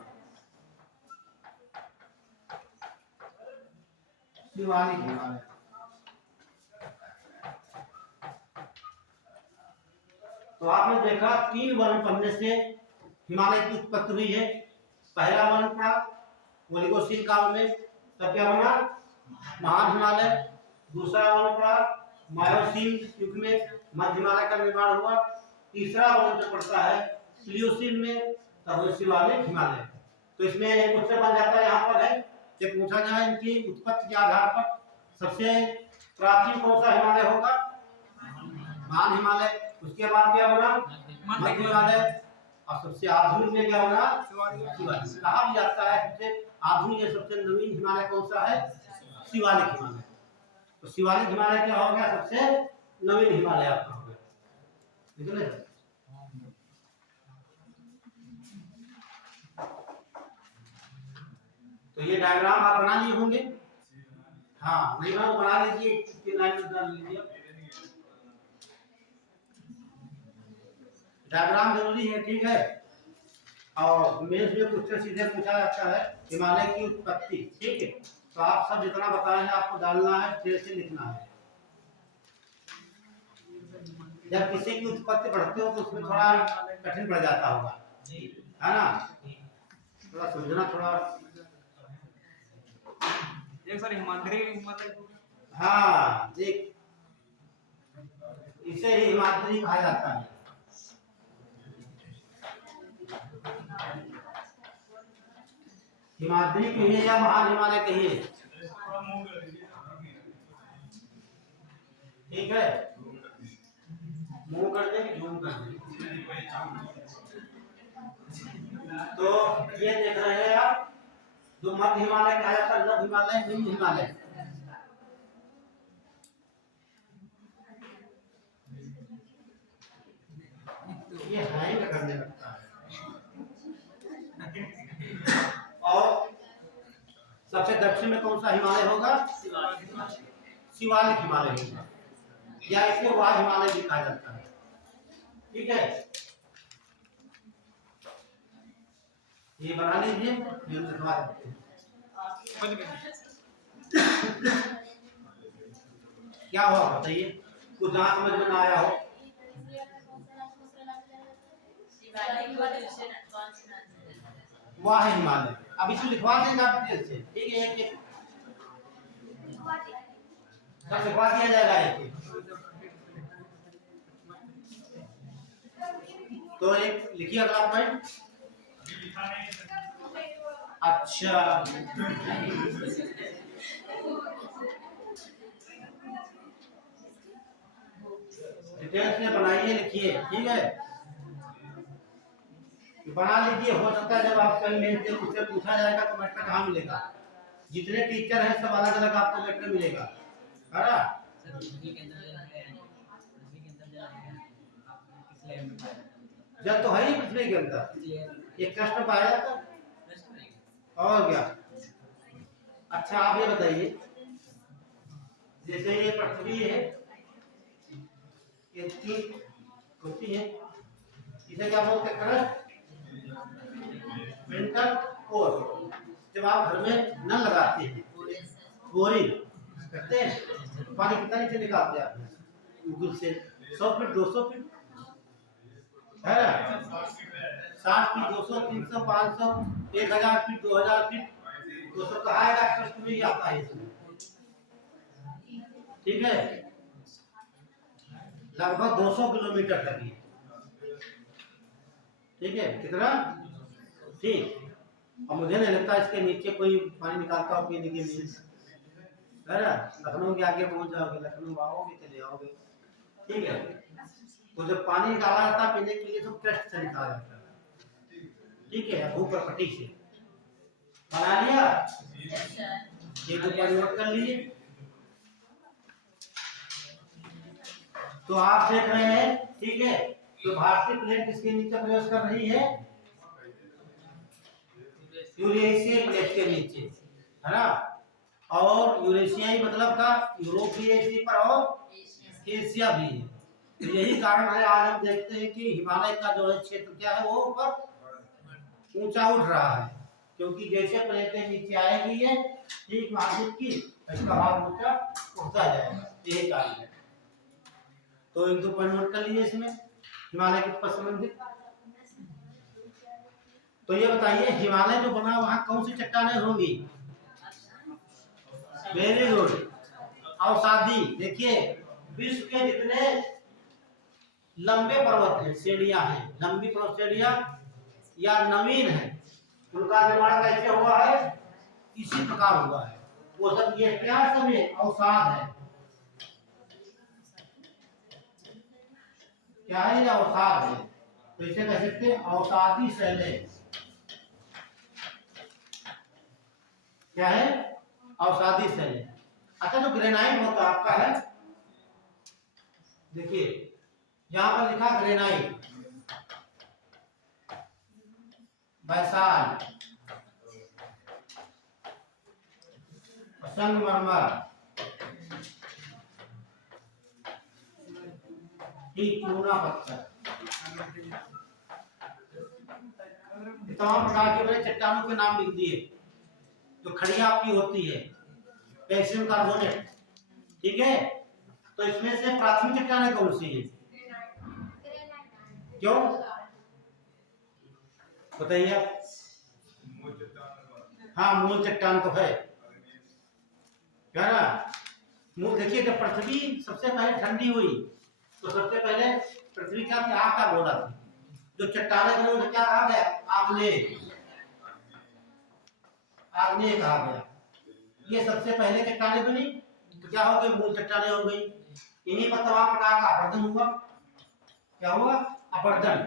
शिवालिक हिमालय। तो आपने देखा तीन वलन पढ़ने से हिमालय की उत्पत्ति हुई है। पहला वलन पड़ा ओलिगोसीन काल में, तब क्या बना? महान हिमालय। दूसरा वलन पड़ा मायोसीन युग में, मध्य हिमालय का निर्माण हुआ। तीसरा वलन जो पड़ता है प्लियोसीन में, तब शिवालिक हिमालय। तो इसमें एक क्वेश्चन बन जाता है यहाँ पर है कि पूछा जाए इनकी उत्पत्ति के आधार पर सबसे प्राचीन कौन सा हिमालय होगा? महान हिमालय। उसके बाद क्या बना? मध्य हिमालय। और सबसे आधुनिक में क्या बना? शिवालिक। कहा भी जाता है सबसे आधुनिक या सबसे नवीन हिमालय कौन सा है? शिवालिक हिमालय। तो शिवालिक हिमालय क्या हो गया? सबसे नवीन हिमालय आपका हो गया, निकले। तो ये डायग्राम आप बना लिए होंगे, हाँ, नहीं बना लीजिए, इसकी लाइन में डाल लीजिए। डायग्राम जरूरी है, ठीक है। और मेंस में क्वेश्चन सीधे पूछा जाता है हिमालय की उत्पत्ति, ठीक है। तो आप सब जितना बताए हैं आपको डालना है, फिर से लिखना है। जब किसी की उत्पत्ति पढ़ते हो तो उसमें थोड़ा कठिन पड़ जाता होगा, है ना, थोड़ा समझना, थोड़ा। एक सर हिमाद्री मतलब, हाँ, देख, इसे ही हिमाद्री कहा जाता है। हिमाद्री कहिए या महान हिमालय कहिए, ठीक है। मुंह कर दे कि झूम कर दे। तो ये देख रहे हैं आप, जो मध्य हिमालय कहा जाता है, नव हिमालय, निम्न हिमालय। ये हैंग करने लगता है। और सबसे दक्षिण में कौन सा हिमालय होगा? शिवालिक हिमालय होगा, या इसको वाह हिमालय भी कहा जाता है, ठीक है। ये बना लीजिए, ये लिखवा देते हैं। बंद कर। क्या हुआ बताइए, कुछ जहाँ समझ में ना आया हो। वह है हिमालय। अब इसको लिखवा देंगे आप डिटेल से, ठीक है, एक एक सब लिखवा दिया जाएगा एक एक। तो एक लिखिए अगला पॉइंट। अच्छा डिटेल्स में बनाइए, लिखिए, ठीक है, बना लीजिए। हो सकता है जब आप कल मेल से मुझसे पूछा जाएगा तो मैटर कहाँ मिलेगा, जितने टीचर हैं सब अलग अलग आपको मैटर मिलेगा, है ना। जब तो है ही पृथ्वी के अंदर एक कृष्ण पाया जाता है, और क्या। अच्छा आप ये बताइए, जैसे ये पृथ्वी है, ये तीन होती है, इसे क्या बोलते हैं, क्रस्ट, विंटर और जब आप घर में नल लगाते हैं, बोरिंग करते हैं, पानी कितना नीचे निकालते हैं आप गूगल से, 100 फीट 200 फीट है ना, 60 फीट 200 300 500 1000 फीट 2000 फीट 200 तो आएगा, क्रस्ट में ही आता है इसमें, ठीक है, लगभग 200 किलोमीटर तक ही, ठीक है, कितना, ठीक। और मुझे नहीं लगता इसके नीचे कोई पानी निकालता हो पीने के लिए, है ना। लखनऊ के आगे पहुंच जाओगे, लखनऊ आओगे चले आओगे, ठीक है। तो जब पानी निकाला जाता है पीने के लिए तो क्रस्ट से निकाला जाता है, ठीक है, भूपटपट्टी से। बना लिया, ये दो पॉइंट नोट कर लिए। तो आप देख रहे हैं, ठीक है, तो भारतीय प्लेट किसके नीचे प्रवेश कर रही है, यूरेशियन प्लेट के नीचे, है ना। और यूरेशियाई मतलब का यूरोप भी है इसी पर और एशिया भी है। तो यही कारण है आज हम देखते हैं कि हिमालय का जो है क्षेत्र क्या है वो ऊपर ऊंचा उठ रहा है, क्योंकि जैसे प्लेटें नीचे आएगी ये ठीक महाद्वीप की, इसका भाग ऊंचा उठता जाएगा, यही कारण है। तो एक दो पॉइंट नोट कर लीजिए इसमें हिमालय के संबंधित। तो ये बताइए हिमालय जो बना वहां कौन सी चट्टानें होंगी, वेरी गुड, अवसादी। देखिए विश्व के जितने लंबे पर्वत हैं, श्रेणियां हैं, लंबी पर्वत श्रेणियां या नवीन है, उनका निर्माण कैसे हुआ है, इसी प्रकार हुआ है। वो सब ये क्या सब है, अवसाद है, क्या है, ये अवसाद है। तो इसे कह सकते हैं अवसादी शैलें, क्या है, अवसादी शैलें। अच्छा जो ग्रेनाइट होता है आपका है, देखिए यहां पर लिखा ग्रेनाइट, बैसाल्ट, संगमरमर, चूना पत्थर, तमाम प्रकार के बड़े चट्टानों के नाम लिख दिए। जो खड़ी आपकी होती है कैल्शियम कार्बोनेट, ठीक है। तो इसमें से प्राथमिक चट्टानें कौन सी है, क्यों बताइए आप। हाँ मूल चट्टान तो है, क्या ना। मूल देखिए जब पृथ्वी सबसे पहले ठंडी हुई तो सबसे पहले पृथ्वी क्या थी, आग का गोला थी। जो चट्टानें बनी उसे क्या कहा गया, आग्नेय, आग्नेय कहा गया। ये सबसे पहले चट्टानें बनी तो क्या हो गई, मूल चट्टानें हो गई। इन्हीं पर तमाम प्रकार का अपरदन हुआ, क्या हुआ, अपरदन।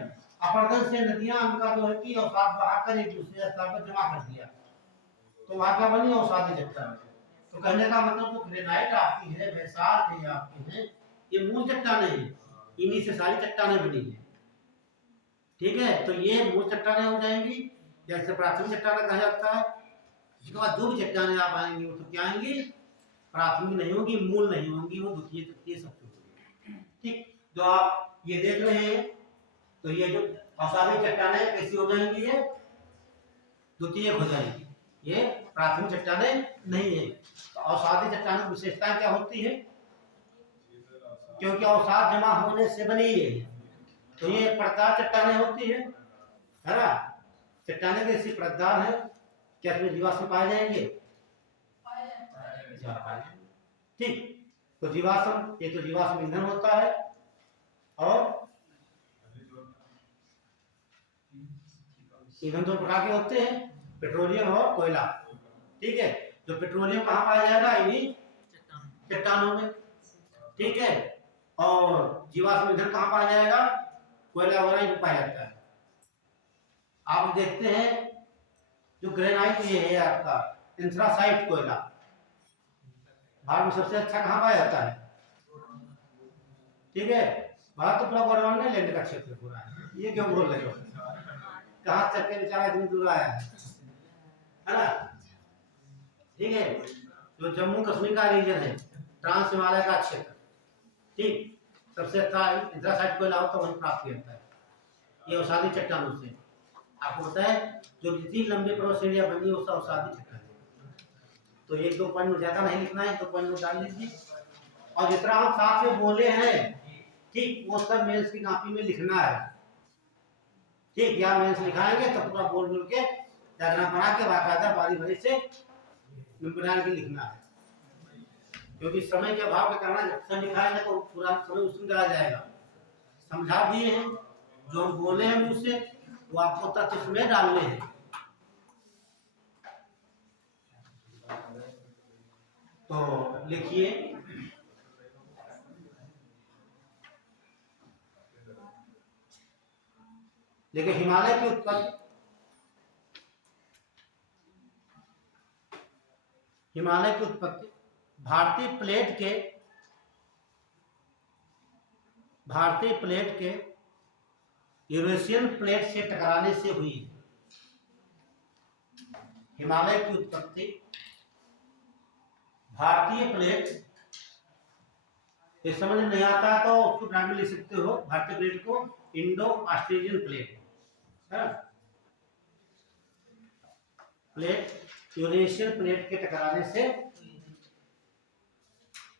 अपरदन से नदियां उनका जो है कि अवसाद बहाकर एक दूसरे स्थान पर जमा कर दिया, तो वहां क्या बनी, अवसादी चट्टान। तो कहने का मतलब जो ग्रेनाइट आपकी है, बैसाल्ट है आपकी है, ये मूल चट्टानें हैं, इन्हीं से सारी चट्टानें बनी है, ठीक है। तो ये मूल चट्टानें हो जाएंगी, जैसे प्राथमिक चट्टानें कहा जाता है। इसके बाद जो भी चट्टानें आप आएंगी वो तो क्या आएंगी, प्राथमिक नहीं होगी, मूल नहीं होंगी, वो द्वितीय तृतीय सबसे होगी, ठीक। जो आप ये देख रहे हैं, तो ये जो अवसादी चट्टानें कैसी हो जाएंगी, ये द्वितीय हो जाएंगी, ये प्राथमिक चट्टानें नहीं है। तो अवसादी चट्टानों की विशेषताएं क्या होती है? क्योंकि अवसाद जमा होने से बनी है, तो ये परतदार चट्टानें होती है ना। चट्टानें कैसी परतदार है, क्या इसमें जीवाश्म पाए जाएंगे? ठीक। तो जीवाश्म, ये तो जीवाश्म ईंधन होता है, और ईंधन दो प्रकार के होते हैं, पेट्रोलियम और कोयला। ठीक है। तो पेट्रोलियम कहाँ पाया जाएगा? इन्हीं चट्टानों में। ठीक है। और जीवाश्म ईंधन कहाँ पाया जाएगा? कोयला वगैरह में पाया जाता है। आप देखते हैं जो ग्रेनाइट ये है आपका एंथ्रासाइट कोयला, भारत में सबसे अच्छा कहाँ पाया जाता है? ठीक है। भारत तो पूरा गोंडवाना लैंड का क्षेत्र पूरा है, ये क्यों बोल रहे हो? कहाँ चल के बेचारा इतनी दूर आया है ना। ठीक है। जो जम्मू कश्मीर का रीजन है, ट्रांस हिमालय का क्षेत्र, ठीक, सबसे अच्छा एंथ्रासाइट कोयला होता है वहीं प्राप्त किया जाता है, ये अवसादी चट्टानों से। आपको पता है जो जितनी लंबी पर्वत श्रेणियां बनी वो सब अवसादी चट्टान है। तो एक दो पॉइंट में ज्यादा नहीं लिखना है, 2 पॉइंट में डाल लीजिए, और जितना हम साथ में बोले हैं, ठीक, वो सब मेंस की कॉपी में लिखना है। ठीक, या मेंस लिखाएंगे तो पूरा बोल बोल के डायग्राम बना के बाकायदा बारी बारी से नंबर के लिखना है, क्योंकि समय के अभाव के कारण अक्सर लिखाएंगे तो पूरा समय उसमें चला जाएगा। समझा दिए हैं, जो हम बोले हैं मुंह से वो आपको तथ्य में डालने हैं। तो लिखिए, देखिए हिमालय की उत्पत्ति, हिमालय की उत्पत्ति भारतीय प्लेट के यूरेशियन प्लेट से टकराने से हुई। हिमालय की उत्पत्ति भारतीय प्लेट, ये समझ नहीं आता तो उसको ब्रांड में लिख सकते हो, भारतीय प्लेट को इंडो ऑस्ट्रेलियन प्लेट है, प्लेट यूरेशियन प्लेट के टकराने से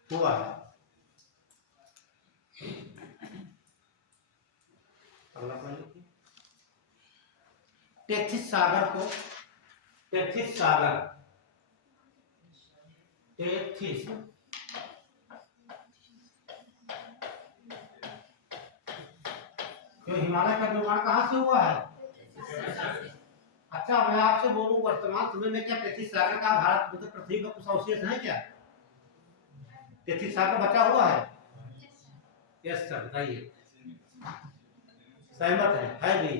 हुआ है। टेथिस सागर को, टेथिस सागर, टेथिस जो हिमालय का निर्माण कहाँ से हुआ है? अच्छा, मैं आपसे बोलूं वर्तमान समय में क्या टेथिस सागर का भारत मतलब पृथ्वी का कुछ अवशेष है क्या? टेथिस सागर बचा हुआ है? यस सर, बताइए। सहमत है भी।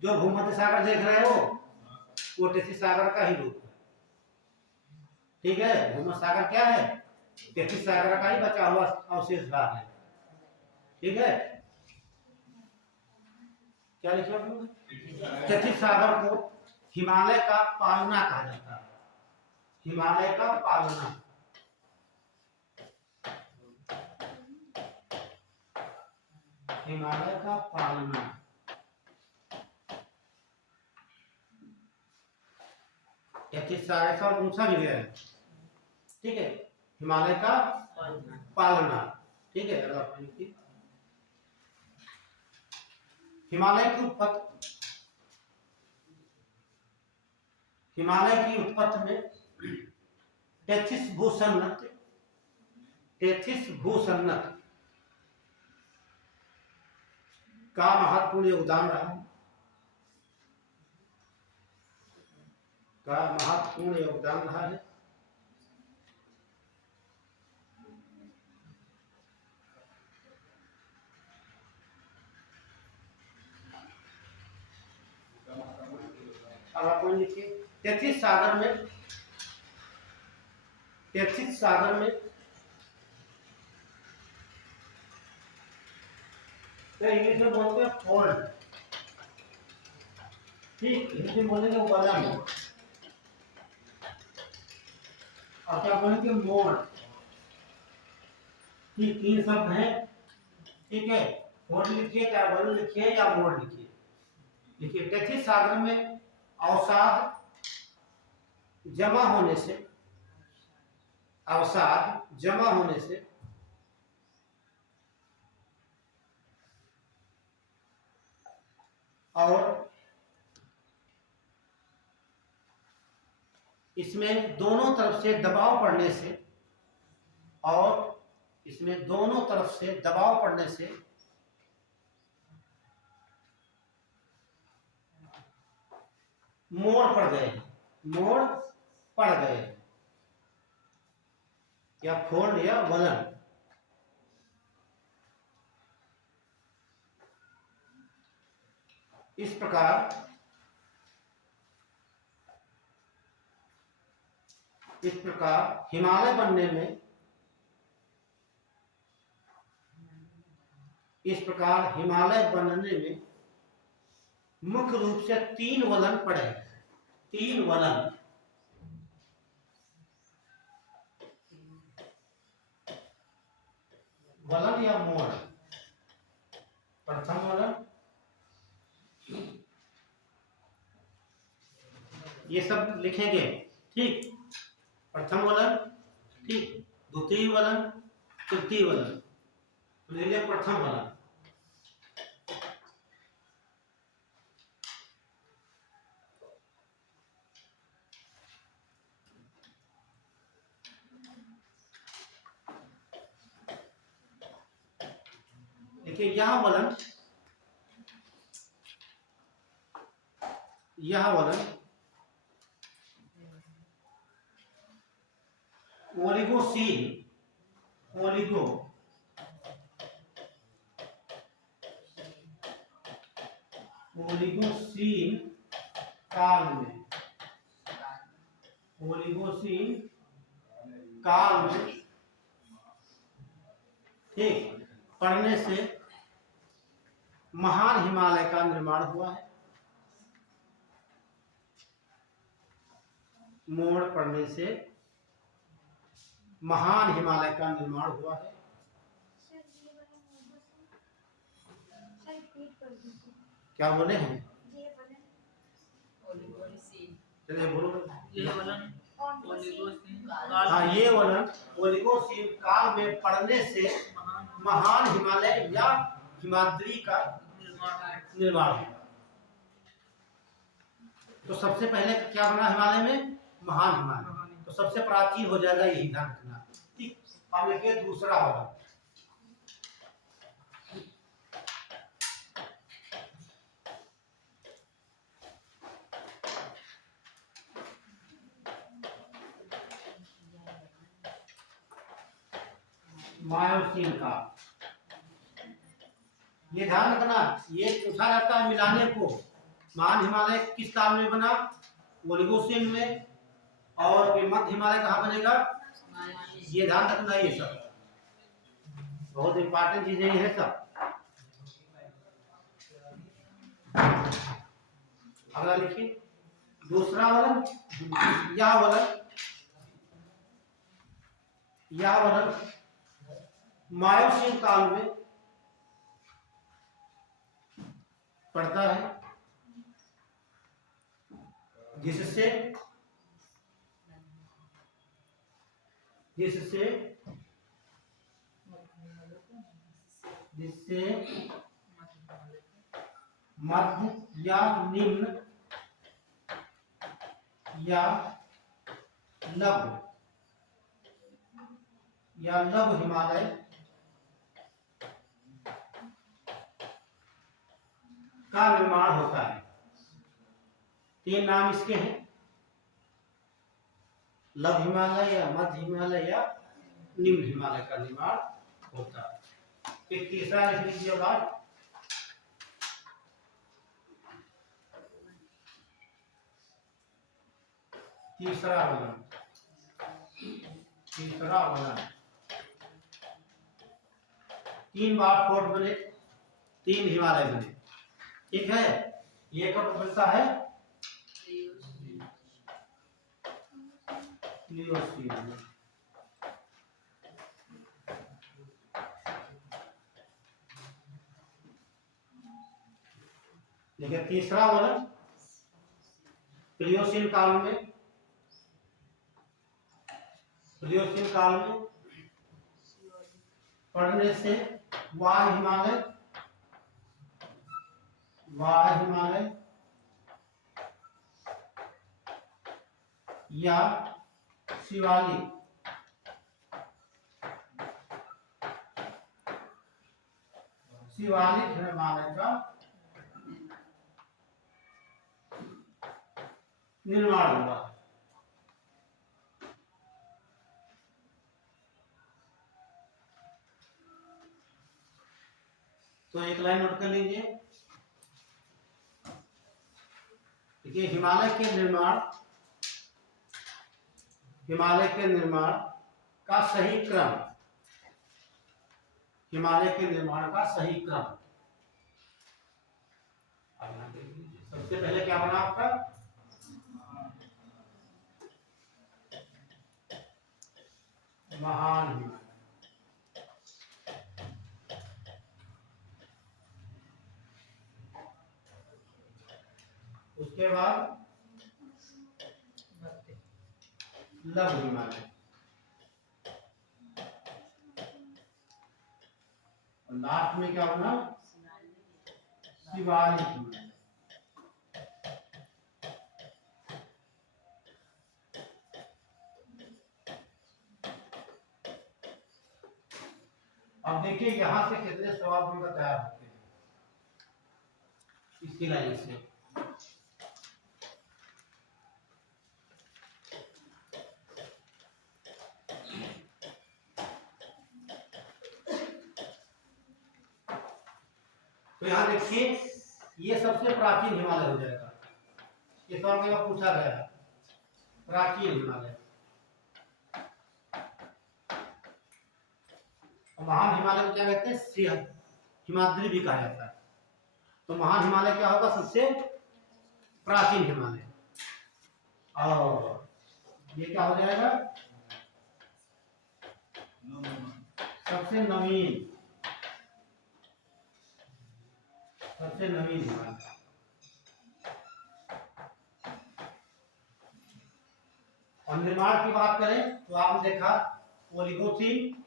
जो भूमध्य सागर देख रहे हो वो टेथिस सागर का ही रूप है। ठीक है। भूमध्य सागर क्या है? टेथिस सागर का ही बचा हुआ अवशेष भाग है। ठीक है। क्या लिखा? टेथिस सागर को हिमालय का पालना कहा जाता है, हिमालय का पालना। हिमालय का पालना, टेथिस सागर का ऊंचा भी है। ठीक है। हिमालय का पालना। ठीक है। हिमालय की उत्पत्ति, हिमालय की उत्पत्ति में टेथिस भूसन्नत, टेथिस भूसन्नत का महत्वपूर्ण योगदान रहा, का महत्वपूर्ण योगदान रहा है। अब आप लिखिए टेथिस सागर में, टेथिस सागर में तो इंग्लिश में बोलते हैं फोल्ड, ठीक, हिंदी में बोलेंगे उबलम, और क्या बोलेंगे मोड़। ठीक, 3 शब्द हैं। ठीक है। फोल्ड लिखिए, क्या उबलम लिखिए या मोड़ लिखिए। देखिए टेथिस सागर में अवसाद जमा होने से, अवसाद जमा होने से और इसमें दोनों तरफ से दबाव पड़ने से, और इसमें दोनों तरफ से दबाव पड़ने से मोड़ पड़ गए, मोड़ पड़ गए या फोल्ड या वलन। इस प्रकार हिमालय बनने में, इस प्रकार हिमालय बनने में मुख्य रूप से 3 वलन पड़े, 3 वलन। वलन या मोड़। प्रथम वलन, ये सब लिखेंगे, ठीक। प्रथम वलन, ठीक। द्वितीय वलन, तृतीय वलन। ले लिया प्रथम वलन। देखिए यह वलन, यह वलन ओलिगोसीन, ओलिगोसीन काल में, ओलिगोसीन काल में, ठीक, पड़ने से महान हिमालय का निर्माण हुआ है। मोड़ पड़ने से महान हिमालय का निर्माण हुआ है। क्या बोले हैं? चलिए बोलो। हाँ, ये वलन ओलिगोसीन काल में पड़ने से महान हिमालय या हिमाद्री का निर्माण हुआ। तो सबसे पहले क्या बना हिमालय में? महान हिमालय। तो सबसे प्राचीन हो जाएगा यही, ध्यान रखना, ठीक। अब देखिए दूसरा वलन, मायोसीन का। ये ध्यान रखना, ये पूछा जाता है मिलाने को। महान हिमालय किस काल में बना? ओलिगोसीन में। और ये मध्य हिमालय कहाँ बनेगा? ये ध्यान रखना, ये सब बहुत इंपॉर्टेंट चीजें ये है सब। अगला लिखिए दूसरा वलन, यह वलन, यह वलन मायोसीन काल में पड़ता है, जिससे मध्य या निम्न या लघु हिमालय का निर्माण होता है। 3 नाम इसके हैं, लघु हिमालय या मध्य हिमालय या निम्न हिमालय का निर्माण होता है। फिर तीसरा लिख लीजिए बात, तीसरा वलन, तीसरा वलन 3 बार फोर्ट बने, 3 हिमालय बने, ठीक है। ये कब बनता है? प्लियोसीन में। देखिए तीसरा वलन प्लियोसीन काल में प्लियोसीन काल में पड़ने से वाय हिमालय या शिवालिक हिमालय का निर्माण हुआ। तो एक लाइन नोट कर लीजिए। देखिए हिमालय के निर्माण का सही क्रम, सबसे पहले क्या बना आपका महान हिमालय, उसके बाद लघु हिमालय, और लास्ट में क्या होना शिवालिक हिमालय। अब देखिए यहां से कितने सवाल भी तैयार होते हैं इसकी लाइन से। तो यहाँ देखिए ये सबसे प्राचीन हिमालय हो जाएगा। ये सवाल कई बार पूछा गया है, प्राचीन हिमालय। महान हिमालय को क्या कहते हैं, हिमाद्री भी कहा जाता है। तो महान हिमालय क्या होगा, सबसे प्राचीन हिमालय। और ये क्या हो जाएगा, सबसे नवीन हिमालय। और निर्माण की बात करें तो आपने देखा ओलिगोसीन,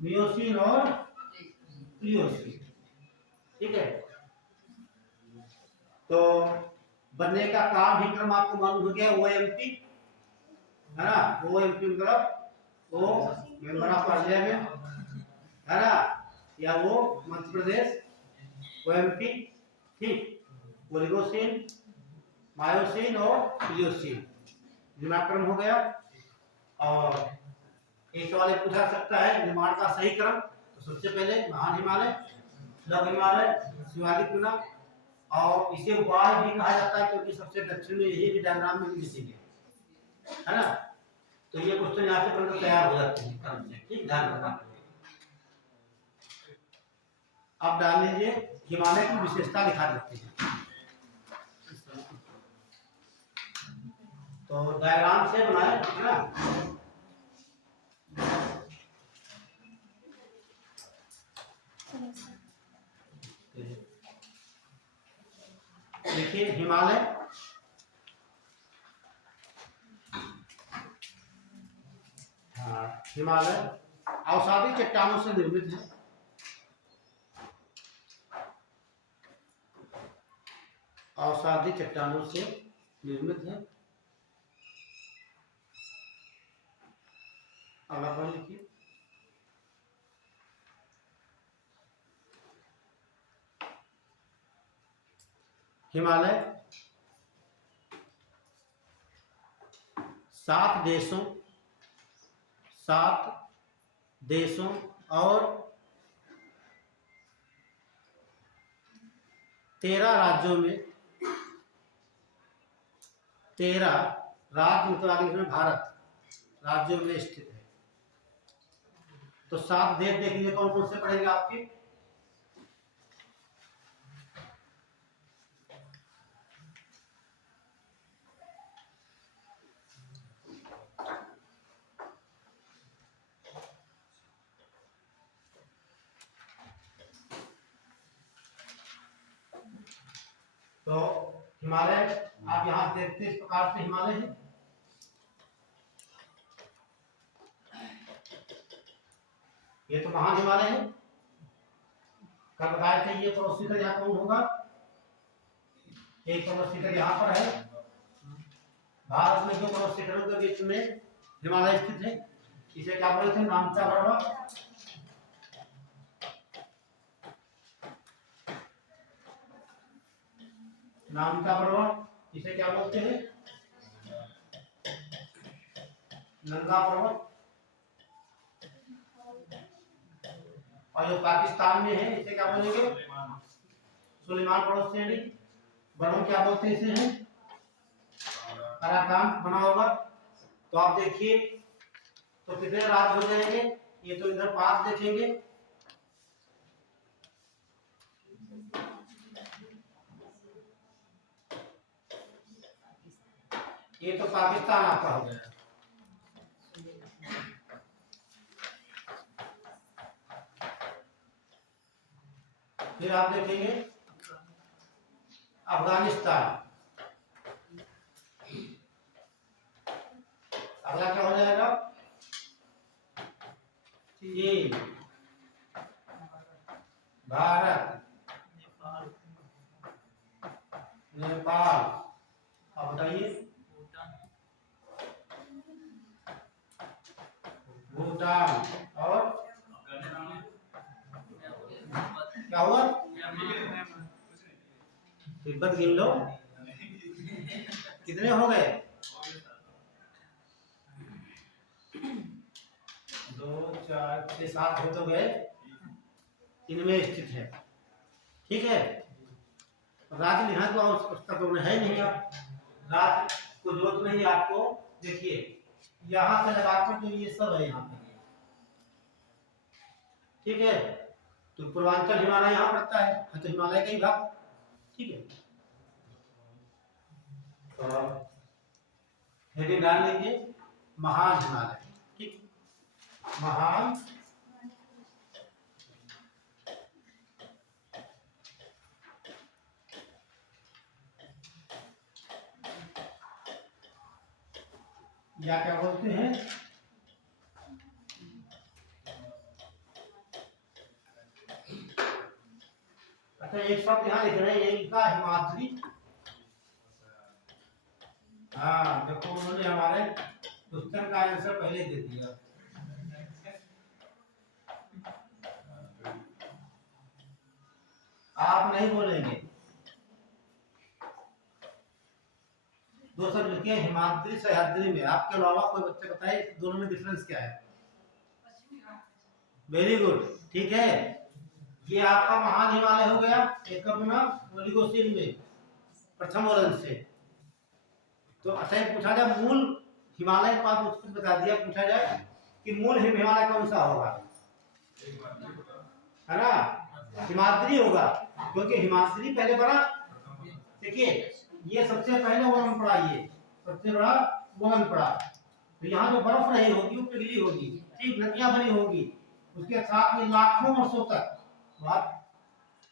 मियोसीन और प्लियोसीन, ठीक है। तो बनने का काम ही क्रम आपको मालूम हो गया, OMP है ना। OMP मतलब वो मेंबर ऑफ पार्लियामेंट है ना, या वो मध्य प्रदेश OMP, ठीक। ओलिगोसीन, मायोसीन और प्लियोसीन निर्माण हो गया। और एक सवाल पूछा सकता है निर्माण का सही क्रम, तो सबसे पहले महान हिमालय, लघु हिमालय, शिवालिक बना, और इसे वाय भी कहा जाता है क्योंकि सबसे दक्षिण में यही भी डायग्राम में दिखेंगे, है ना। तो ये क्वेश्चन यहाँ से बनकर तैयार हो जाते हैं क्रम से, ठीक, ध्यान रखना। अब डाल लीजिए हिमालय की विशेषता दिखा देते हैं। तो डायग्राम से बनाए, है ना। देखिए हिमालय हिमालय अवसादी चट्टानों से निर्मित है। अवसादी चट्टानों से निर्मित है। अगला पढ़ लिखिए। हिमालय 7 देशों और 13 राज्यों में, 13 राज्य मतलब आगे इसमें भारत राज्यों में स्थित है। तो 7 देश देख लीजिए कौन कौन से पड़ेंगे आपके। तो हिमालय आप यहां देखते हैं इस प्रकार से हिमालय है। ये तो महान हिमालय है। कल बताए थे ये पर्वत शिखर यहाँ कौन होगा, एक पर्वत शिखर यहाँ पर है। भारत में जो पर्वत शिखरों के बीच में हिमालय स्थित है, इसे क्या बोलते हैं, नामचा पर्वत। नामचा पर्वत इसे क्या बोलते हैं, नंगा पर्वत। और जो पाकिस्तान में है इसे क्या बोलेंगे, सुलेमान पर्वत श्रेणी। बरम क्या बोलते हैं इसे, है अराकान बना होगा। तो आप देखिए तो कितने राज्य हो जाएंगे, ये तो इधर 5 देखेंगे, ये तो पाकिस्तान आपका हो गया। फिर आप देखेंगे अफगानिस्तान, अगला क्या हो जाएगा, चीन, भारत, नेपाल। अब बताइए, भूटान, और क्या हुआ, तिब्बत गिन लो, कितने हो गए, 2 4 6 7 हो तो गए, इनमें स्थित है। ठीक है, राज्य लिखना तो उसका तो है नहीं, आप राज्य को जरूरत नहीं आपको। देखिए यहाँ से लगाकर जो ये सब है यहाँ पे, ठीक है, तो पूर्वांचल हिमालय यहाँ पड़ता है, तो हिमालय का ही भाग। ठीक है, तो हेडिंग डाल लीजिए महान हिमालय। ठीक, महान या क्या बोलते हैं, अच्छा एक शब्द यहाँ लिख रहे हैं, ये लिखा हिमाद्री। हाँ देखो उन्होंने हमारे क्वेश्चन का आंसर पहले दे दिया। आप नहीं बोलेंगे, 2 शब्द लिखे हिमाद्री सह्याद्री में, आपके अलावा कोई बच्चे बताए दोनों में डिफरेंस क्या है। वेरी गुड, ठीक है, ये आपका महान हिमालय हो गया, एक अपना ओलिगोसीन में प्रथम वर्ण से। तो अच्छा ये पूछा जाए मूल हिमालय को, आप उसको बता दिया, पूछा जाए कि मूल हिमालय कौन सा होगा, है ना, हिमाद्री होगा, क्योंकि हिमाद्री पहले बड़ा, देखिए ये सबसे पहले वर्ण पड़ा, ये सबसे बड़ा वर्ण पड़ा। तो यहाँ जो बर्फ रही होगी वो पिघली होगी, ठीक, नदियां बनी होगी, उसके साथ में लाखों वर्षों तक, बात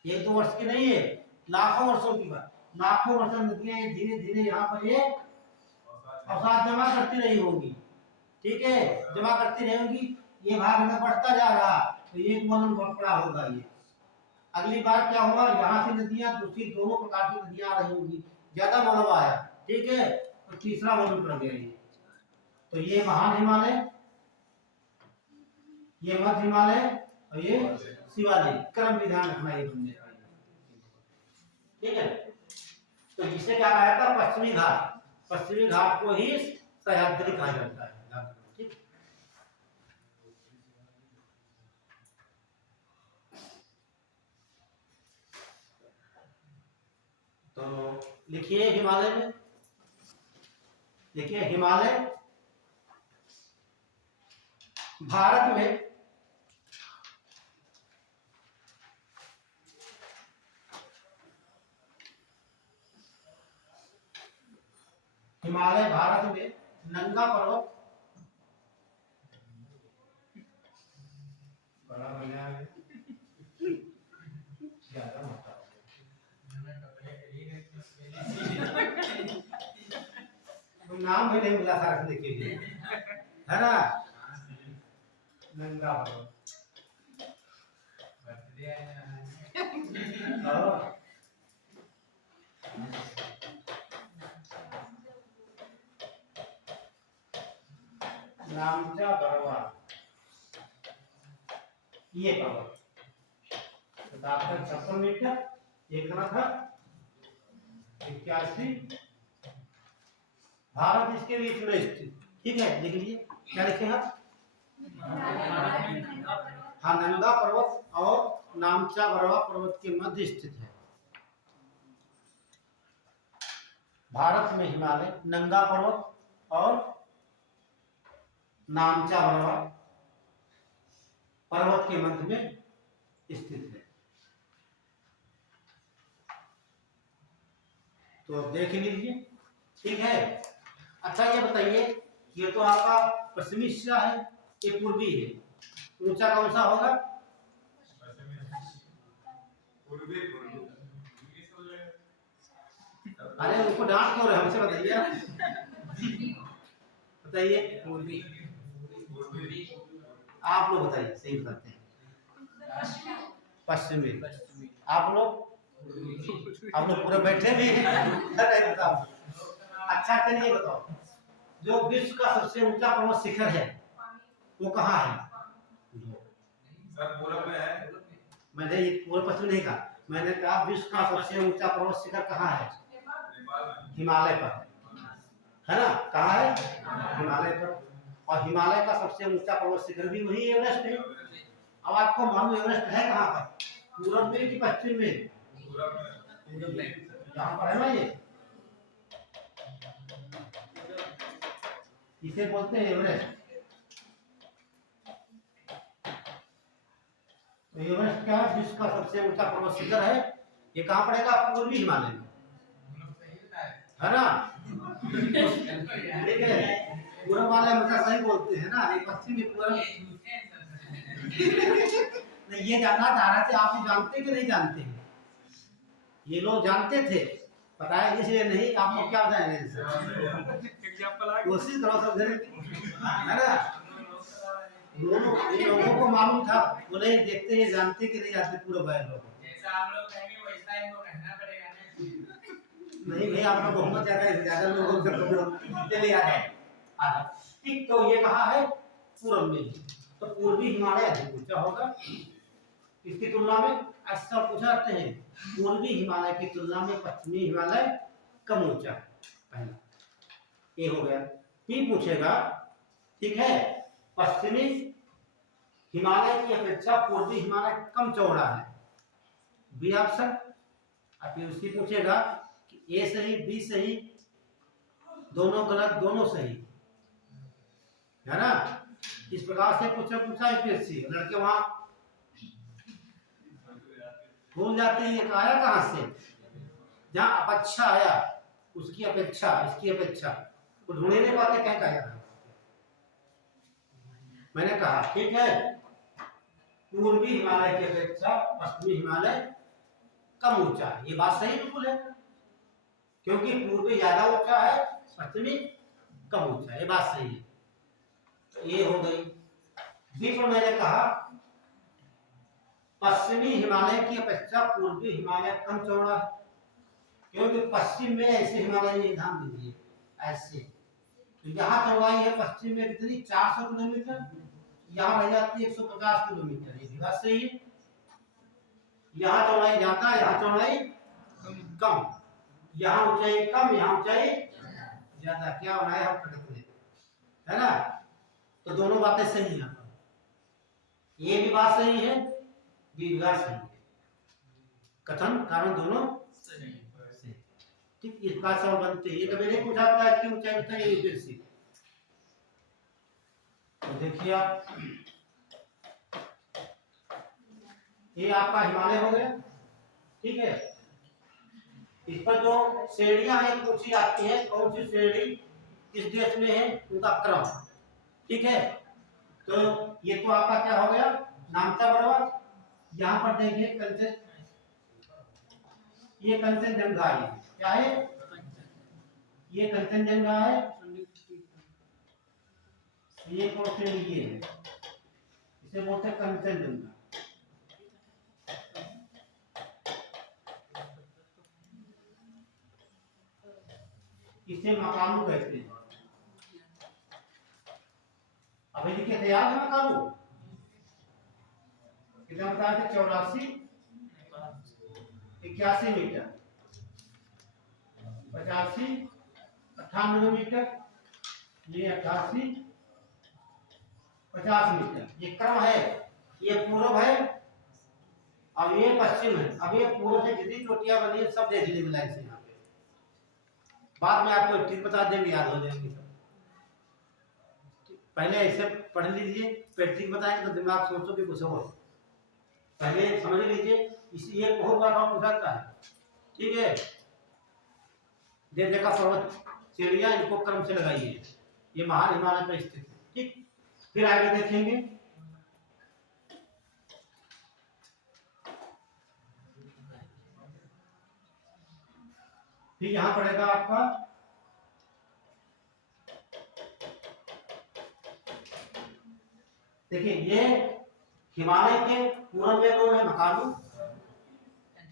1-2 वर्ष की नहीं है, लाखों वर्षों की बात, लाखों वर्ष नदियां धीरे धीरे यहाँ पर ये अवसाद जमा करती रही होगी। ठीक है, जमा करती रहेगी, ये भाग में बढ़ता जा रहा, तो ये वर्ण पड़ा होगा। ये अगली बार क्या हुआ, यहाँ से नदियां दूसरी दोनों प्रकार की नदियां आ रही होंगी, ज्यादा मलबा आया, ठीक है, तो तीसरा वर्ण पड़ गया ये। तो ये महान हिमालय, ये मध्य हिमालय, और ये शिवालिक, क्रम विधान रखना ये बनने का, ठीक है। तो जिसे क्या कहा था, पश्चिमी घाट, पश्चिमी घाट को ही सह्याद्री कहा जाता है। ठीक, तो लिखिए हिमालय में, देखिए हिमालय भारत में हिमालय भारत में नंगा पर्वत बड़ा बना है, ज्यादा मोटा कोई नाम भी नहीं मिला था रखने के लिए, है ना, नंगा पर्वत। और नामचा बरवा ये पर्वत 56 मीटर, एक घन था 81। भारत इसके बीच में स्थित, ठीक है, लिख लीजिए। क्या लिखे हैं? हाँ, नंगा पर्वत और नामचा बरवा पर्वत के मध्य स्थित है। भारत में हिमालय नंगा पर्वत और नामचा बरवा पर्वत के मध्य में स्थित है। तो अब देख लीजिए, ठीक है। अच्छा ये बताइए, ये तो आपका पश्चिमी हिस्सा है, ये पूर्वी है, ऊंचा कौन सा होगा? अरे उनको डांट क्यों रहे, हमसे बताइए। बताइए पूर्वी, आप लोग बताइए, सही बताते हैं। पश्चिमी, आप लोग पूरे बैठे भी हैं। अरे बताओ। अच्छा चलिए बताओ, जो विश्व का सबसे ऊंचा पर्वत शिखर है वो कहाँ है? सर पूरब में है। मैंने ये पूर्व पश्चिम नहीं कहा, मैंने कहा विश्व का सबसे ऊंचा पर्वत शिखर कहाँ है? हिमालय पर है ना? कहाँ है? हिमालय पर। और हिमालय का सबसे ऊंचा पर्वत शिखर भी वही एवरेस्ट है। अब आपको मालूम एवरेस्ट है कहाँ पर? पूरब में कि पश्चिम में? पूरब में, यहाँ पर है ना। ये इसे बोलते हैं एवरेस्ट। तो एवरेस्ट क्या है? विश्व का सबसे ऊंचा पर्वत शिखर है। ये कहाँ पड़ेगा? पूर्वी हिमालय में, है ना? ठीक है, पूरब वाले मतलब सही बोलते हैं ना, ये पश्चिमी पूरब। नहीं, ये जानना चाह रहे थे आप जानते कि नहीं जानते हैं? ये लोग जानते थे, पता है इसलिए नहीं। आप लोग क्या बताएंगे? कोशिश करो समझने की, है ना? लोगों को मालूम था, बोले देखते ये जानते कि नहीं जानते पूरे बाहर लोग। जैसा आप लोग कहेंगे वैसा इनको कहना पड़ेगा ना। नहीं भाई, आपका बहुमत ज्यादा लोगों से चले आ जाए। ठीक, तो ये कहाँ है? पूरब में। तो पूर्वी हिमालय अधिक ऊंचा होगा इसकी तुलना में। ऐसा पूछाते हैं, पूर्वी हिमालय की तुलना में पश्चिमी हिमालय कम ऊंचा है। पहला ये हो गया। फिर पूछेगा, ठीक है, पश्चिमी हिमालय की अपेक्षा पूर्वी हिमालय कम चौड़ा है, बी ऑप्शन। और फिर उसकी पूछेगा कि ए सही बी सही, दोनों गलत दोनों सही, है ना? इस प्रकार से पूछा यूपीएससी। लड़के वहां भूल जाते हैं ये आया कहां से। जहां अपेक्षा आया उसकी अपेक्षा, इसकी अपेक्षा वो ढूंढ नहीं पाते क्या कहा जाता। मैंने कहा ठीक है, पूर्वी हिमालय की अपेक्षा पश्चिमी हिमालय कम ऊंचा है। ये बात सही बिल्कुल है, क्योंकि पूर्वी ज्यादा ऊंचा है, पश्चिमी कम ऊंचा है। ये बात सही है। तो ये हो गई। बी पर मैंने कहा पश्चिमी हिमालय की अपेक्षा पूर्वी हिमालय कम चौड़ा है, क्योंकि पश्चिम में ऐसे हिमालय नहीं, ध्यान दीजिए ऐसे। तो यहाँ चौड़ाई है पश्चिम में कितनी? 400 किलोमीटर, यहाँ रह जाती है 150 किलोमीटर। ये बात सही है। यहाँ चौड़ाई ज्यादा, यहाँ चौड़ाई कम, यहाँ ऊंचाई कम, यहाँ ऊंचाई ज्यादा। क्या बनाया हम पढ़ते, है ना? तो दोनों बातें सही है। ये भी बात सही है, भी बात सही है। कथन कारण दोनों सही। ठीक, इस बात से बनते हैं। ये कभी नहीं पूछा था इसकी ऊंचाई बताइए यूपीएससी। तो देखिए आप, ये आपका हिमालय हो गया, ठीक है। इस पर जो श्रेणियां हैं पूछी जाती है, कौन सी श्रेणी किस देश में है, उनका क्रम, ठीक है। तो ये तो आपका क्या हो गया? नामचा बराबर। यहाँ पर देखिए कंचन, ये कंचनजंगा है। क्या है? ये कंचनजंगा है। ये कौन से? ये है, इसे बोलते हैं कंचनजंगा। इसे मकालू कहते हैं। अभी देखिए तैयार है मकालू कितना बताया था 84 81 मीटर 85 98 मीटर ये 88 50 मीटर ये क्रम है। ये पूर्व है और ये पश्चिम है। अब ये पूर्व से जितनी चोटियां बनी है सब देख लीजिए लाइन से यहाँ पे। बाद में आपको ठीक बता देंगे याद हो जाएंगे सब। पहले ऐसे पढ़ लीजिए फिर ठीक बताएंगे तो दिमाग सोचो कि कुछ हो। पहले समझ लीजिए इसलिए बहुत बार आप पूछता है। ठीक है देखा पर्वत श्रेणियां इनको क्रम से लगाइए। ये महान हिमालय पर स्थित है। ठीक फिर आगे देखेंगे फिर यहां पड़ेगा आपका देखिए ये हिमालय के पूर्व में कौन है मकालू।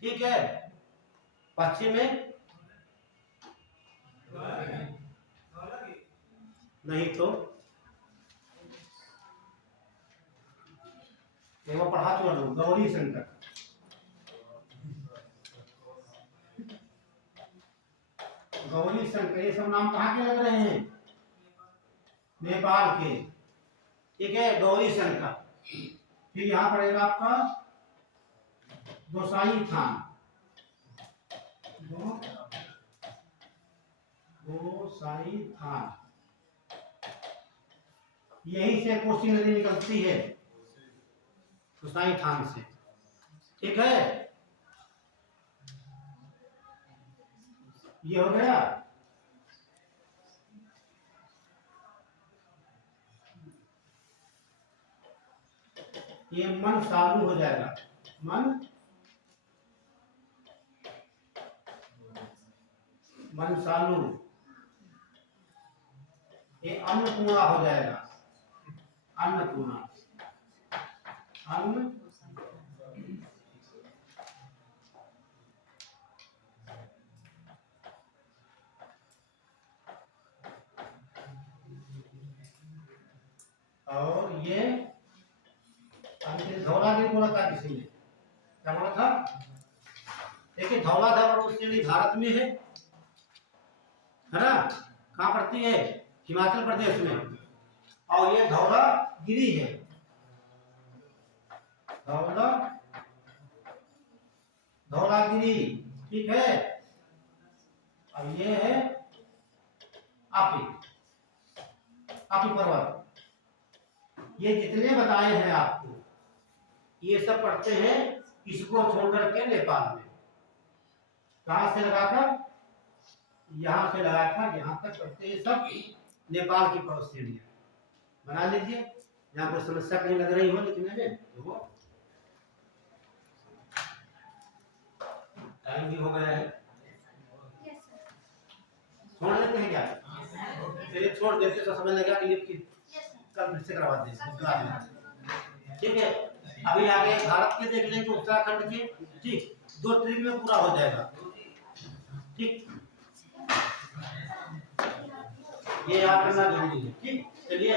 ठीक है पश्चिम में नहीं तो वो पढ़ा तो लो गौरी शंकर। गौरी शंकर ये सब नाम कहाँ के लग रहे हैं नेपाल के। ठीक है गौरी शंकर। फिर यहाँ पड़ेगा आपका गोसाई थान गोसाई थान। यहीं से कोसी नदी निकलती है गोसाई थान से। ठीक है ये हो गया। ये मन सालू हो जाएगा। मन सालू ये अन्नपूर्णा हो जाएगा। अन्नपूर्णा अन्न और ये धौलागिरी बोला था किसी ने क्या बोला था। देखिए धौलाधार पर्वत श्रेणी भारत में है ना। कहाँ पड़ती है हिमाचल प्रदेश में। और ये धौलागिरी है धौलागिरी। ठीक है और ये है आपी पर्वत। ये जितने बताए हैं आपको ये सब पढ़ते हैं इसको छोड़ करके नेपाल में। कहां से लगाकर यहां से लगाकर यहां तक पढ़ते हैं सब नेपाल की पर्वत श्रेणियां। बना लीजिए यहाँ कोई समस्या कहीं लग रही हो लिखने में तो वो टाइम भी हो गया है। छोड़ देते हैं क्या चलिए छोड़ देते तो समय लगेगा कि कल फिर से करवा दें। ठीक है अभी आगे भारत के देख लेंगे उत्तराखंड के। ठीक 2 ट्रिप में पूरा हो जाएगा। ठीक ये याद करना जरूरी है। ठीक चलिए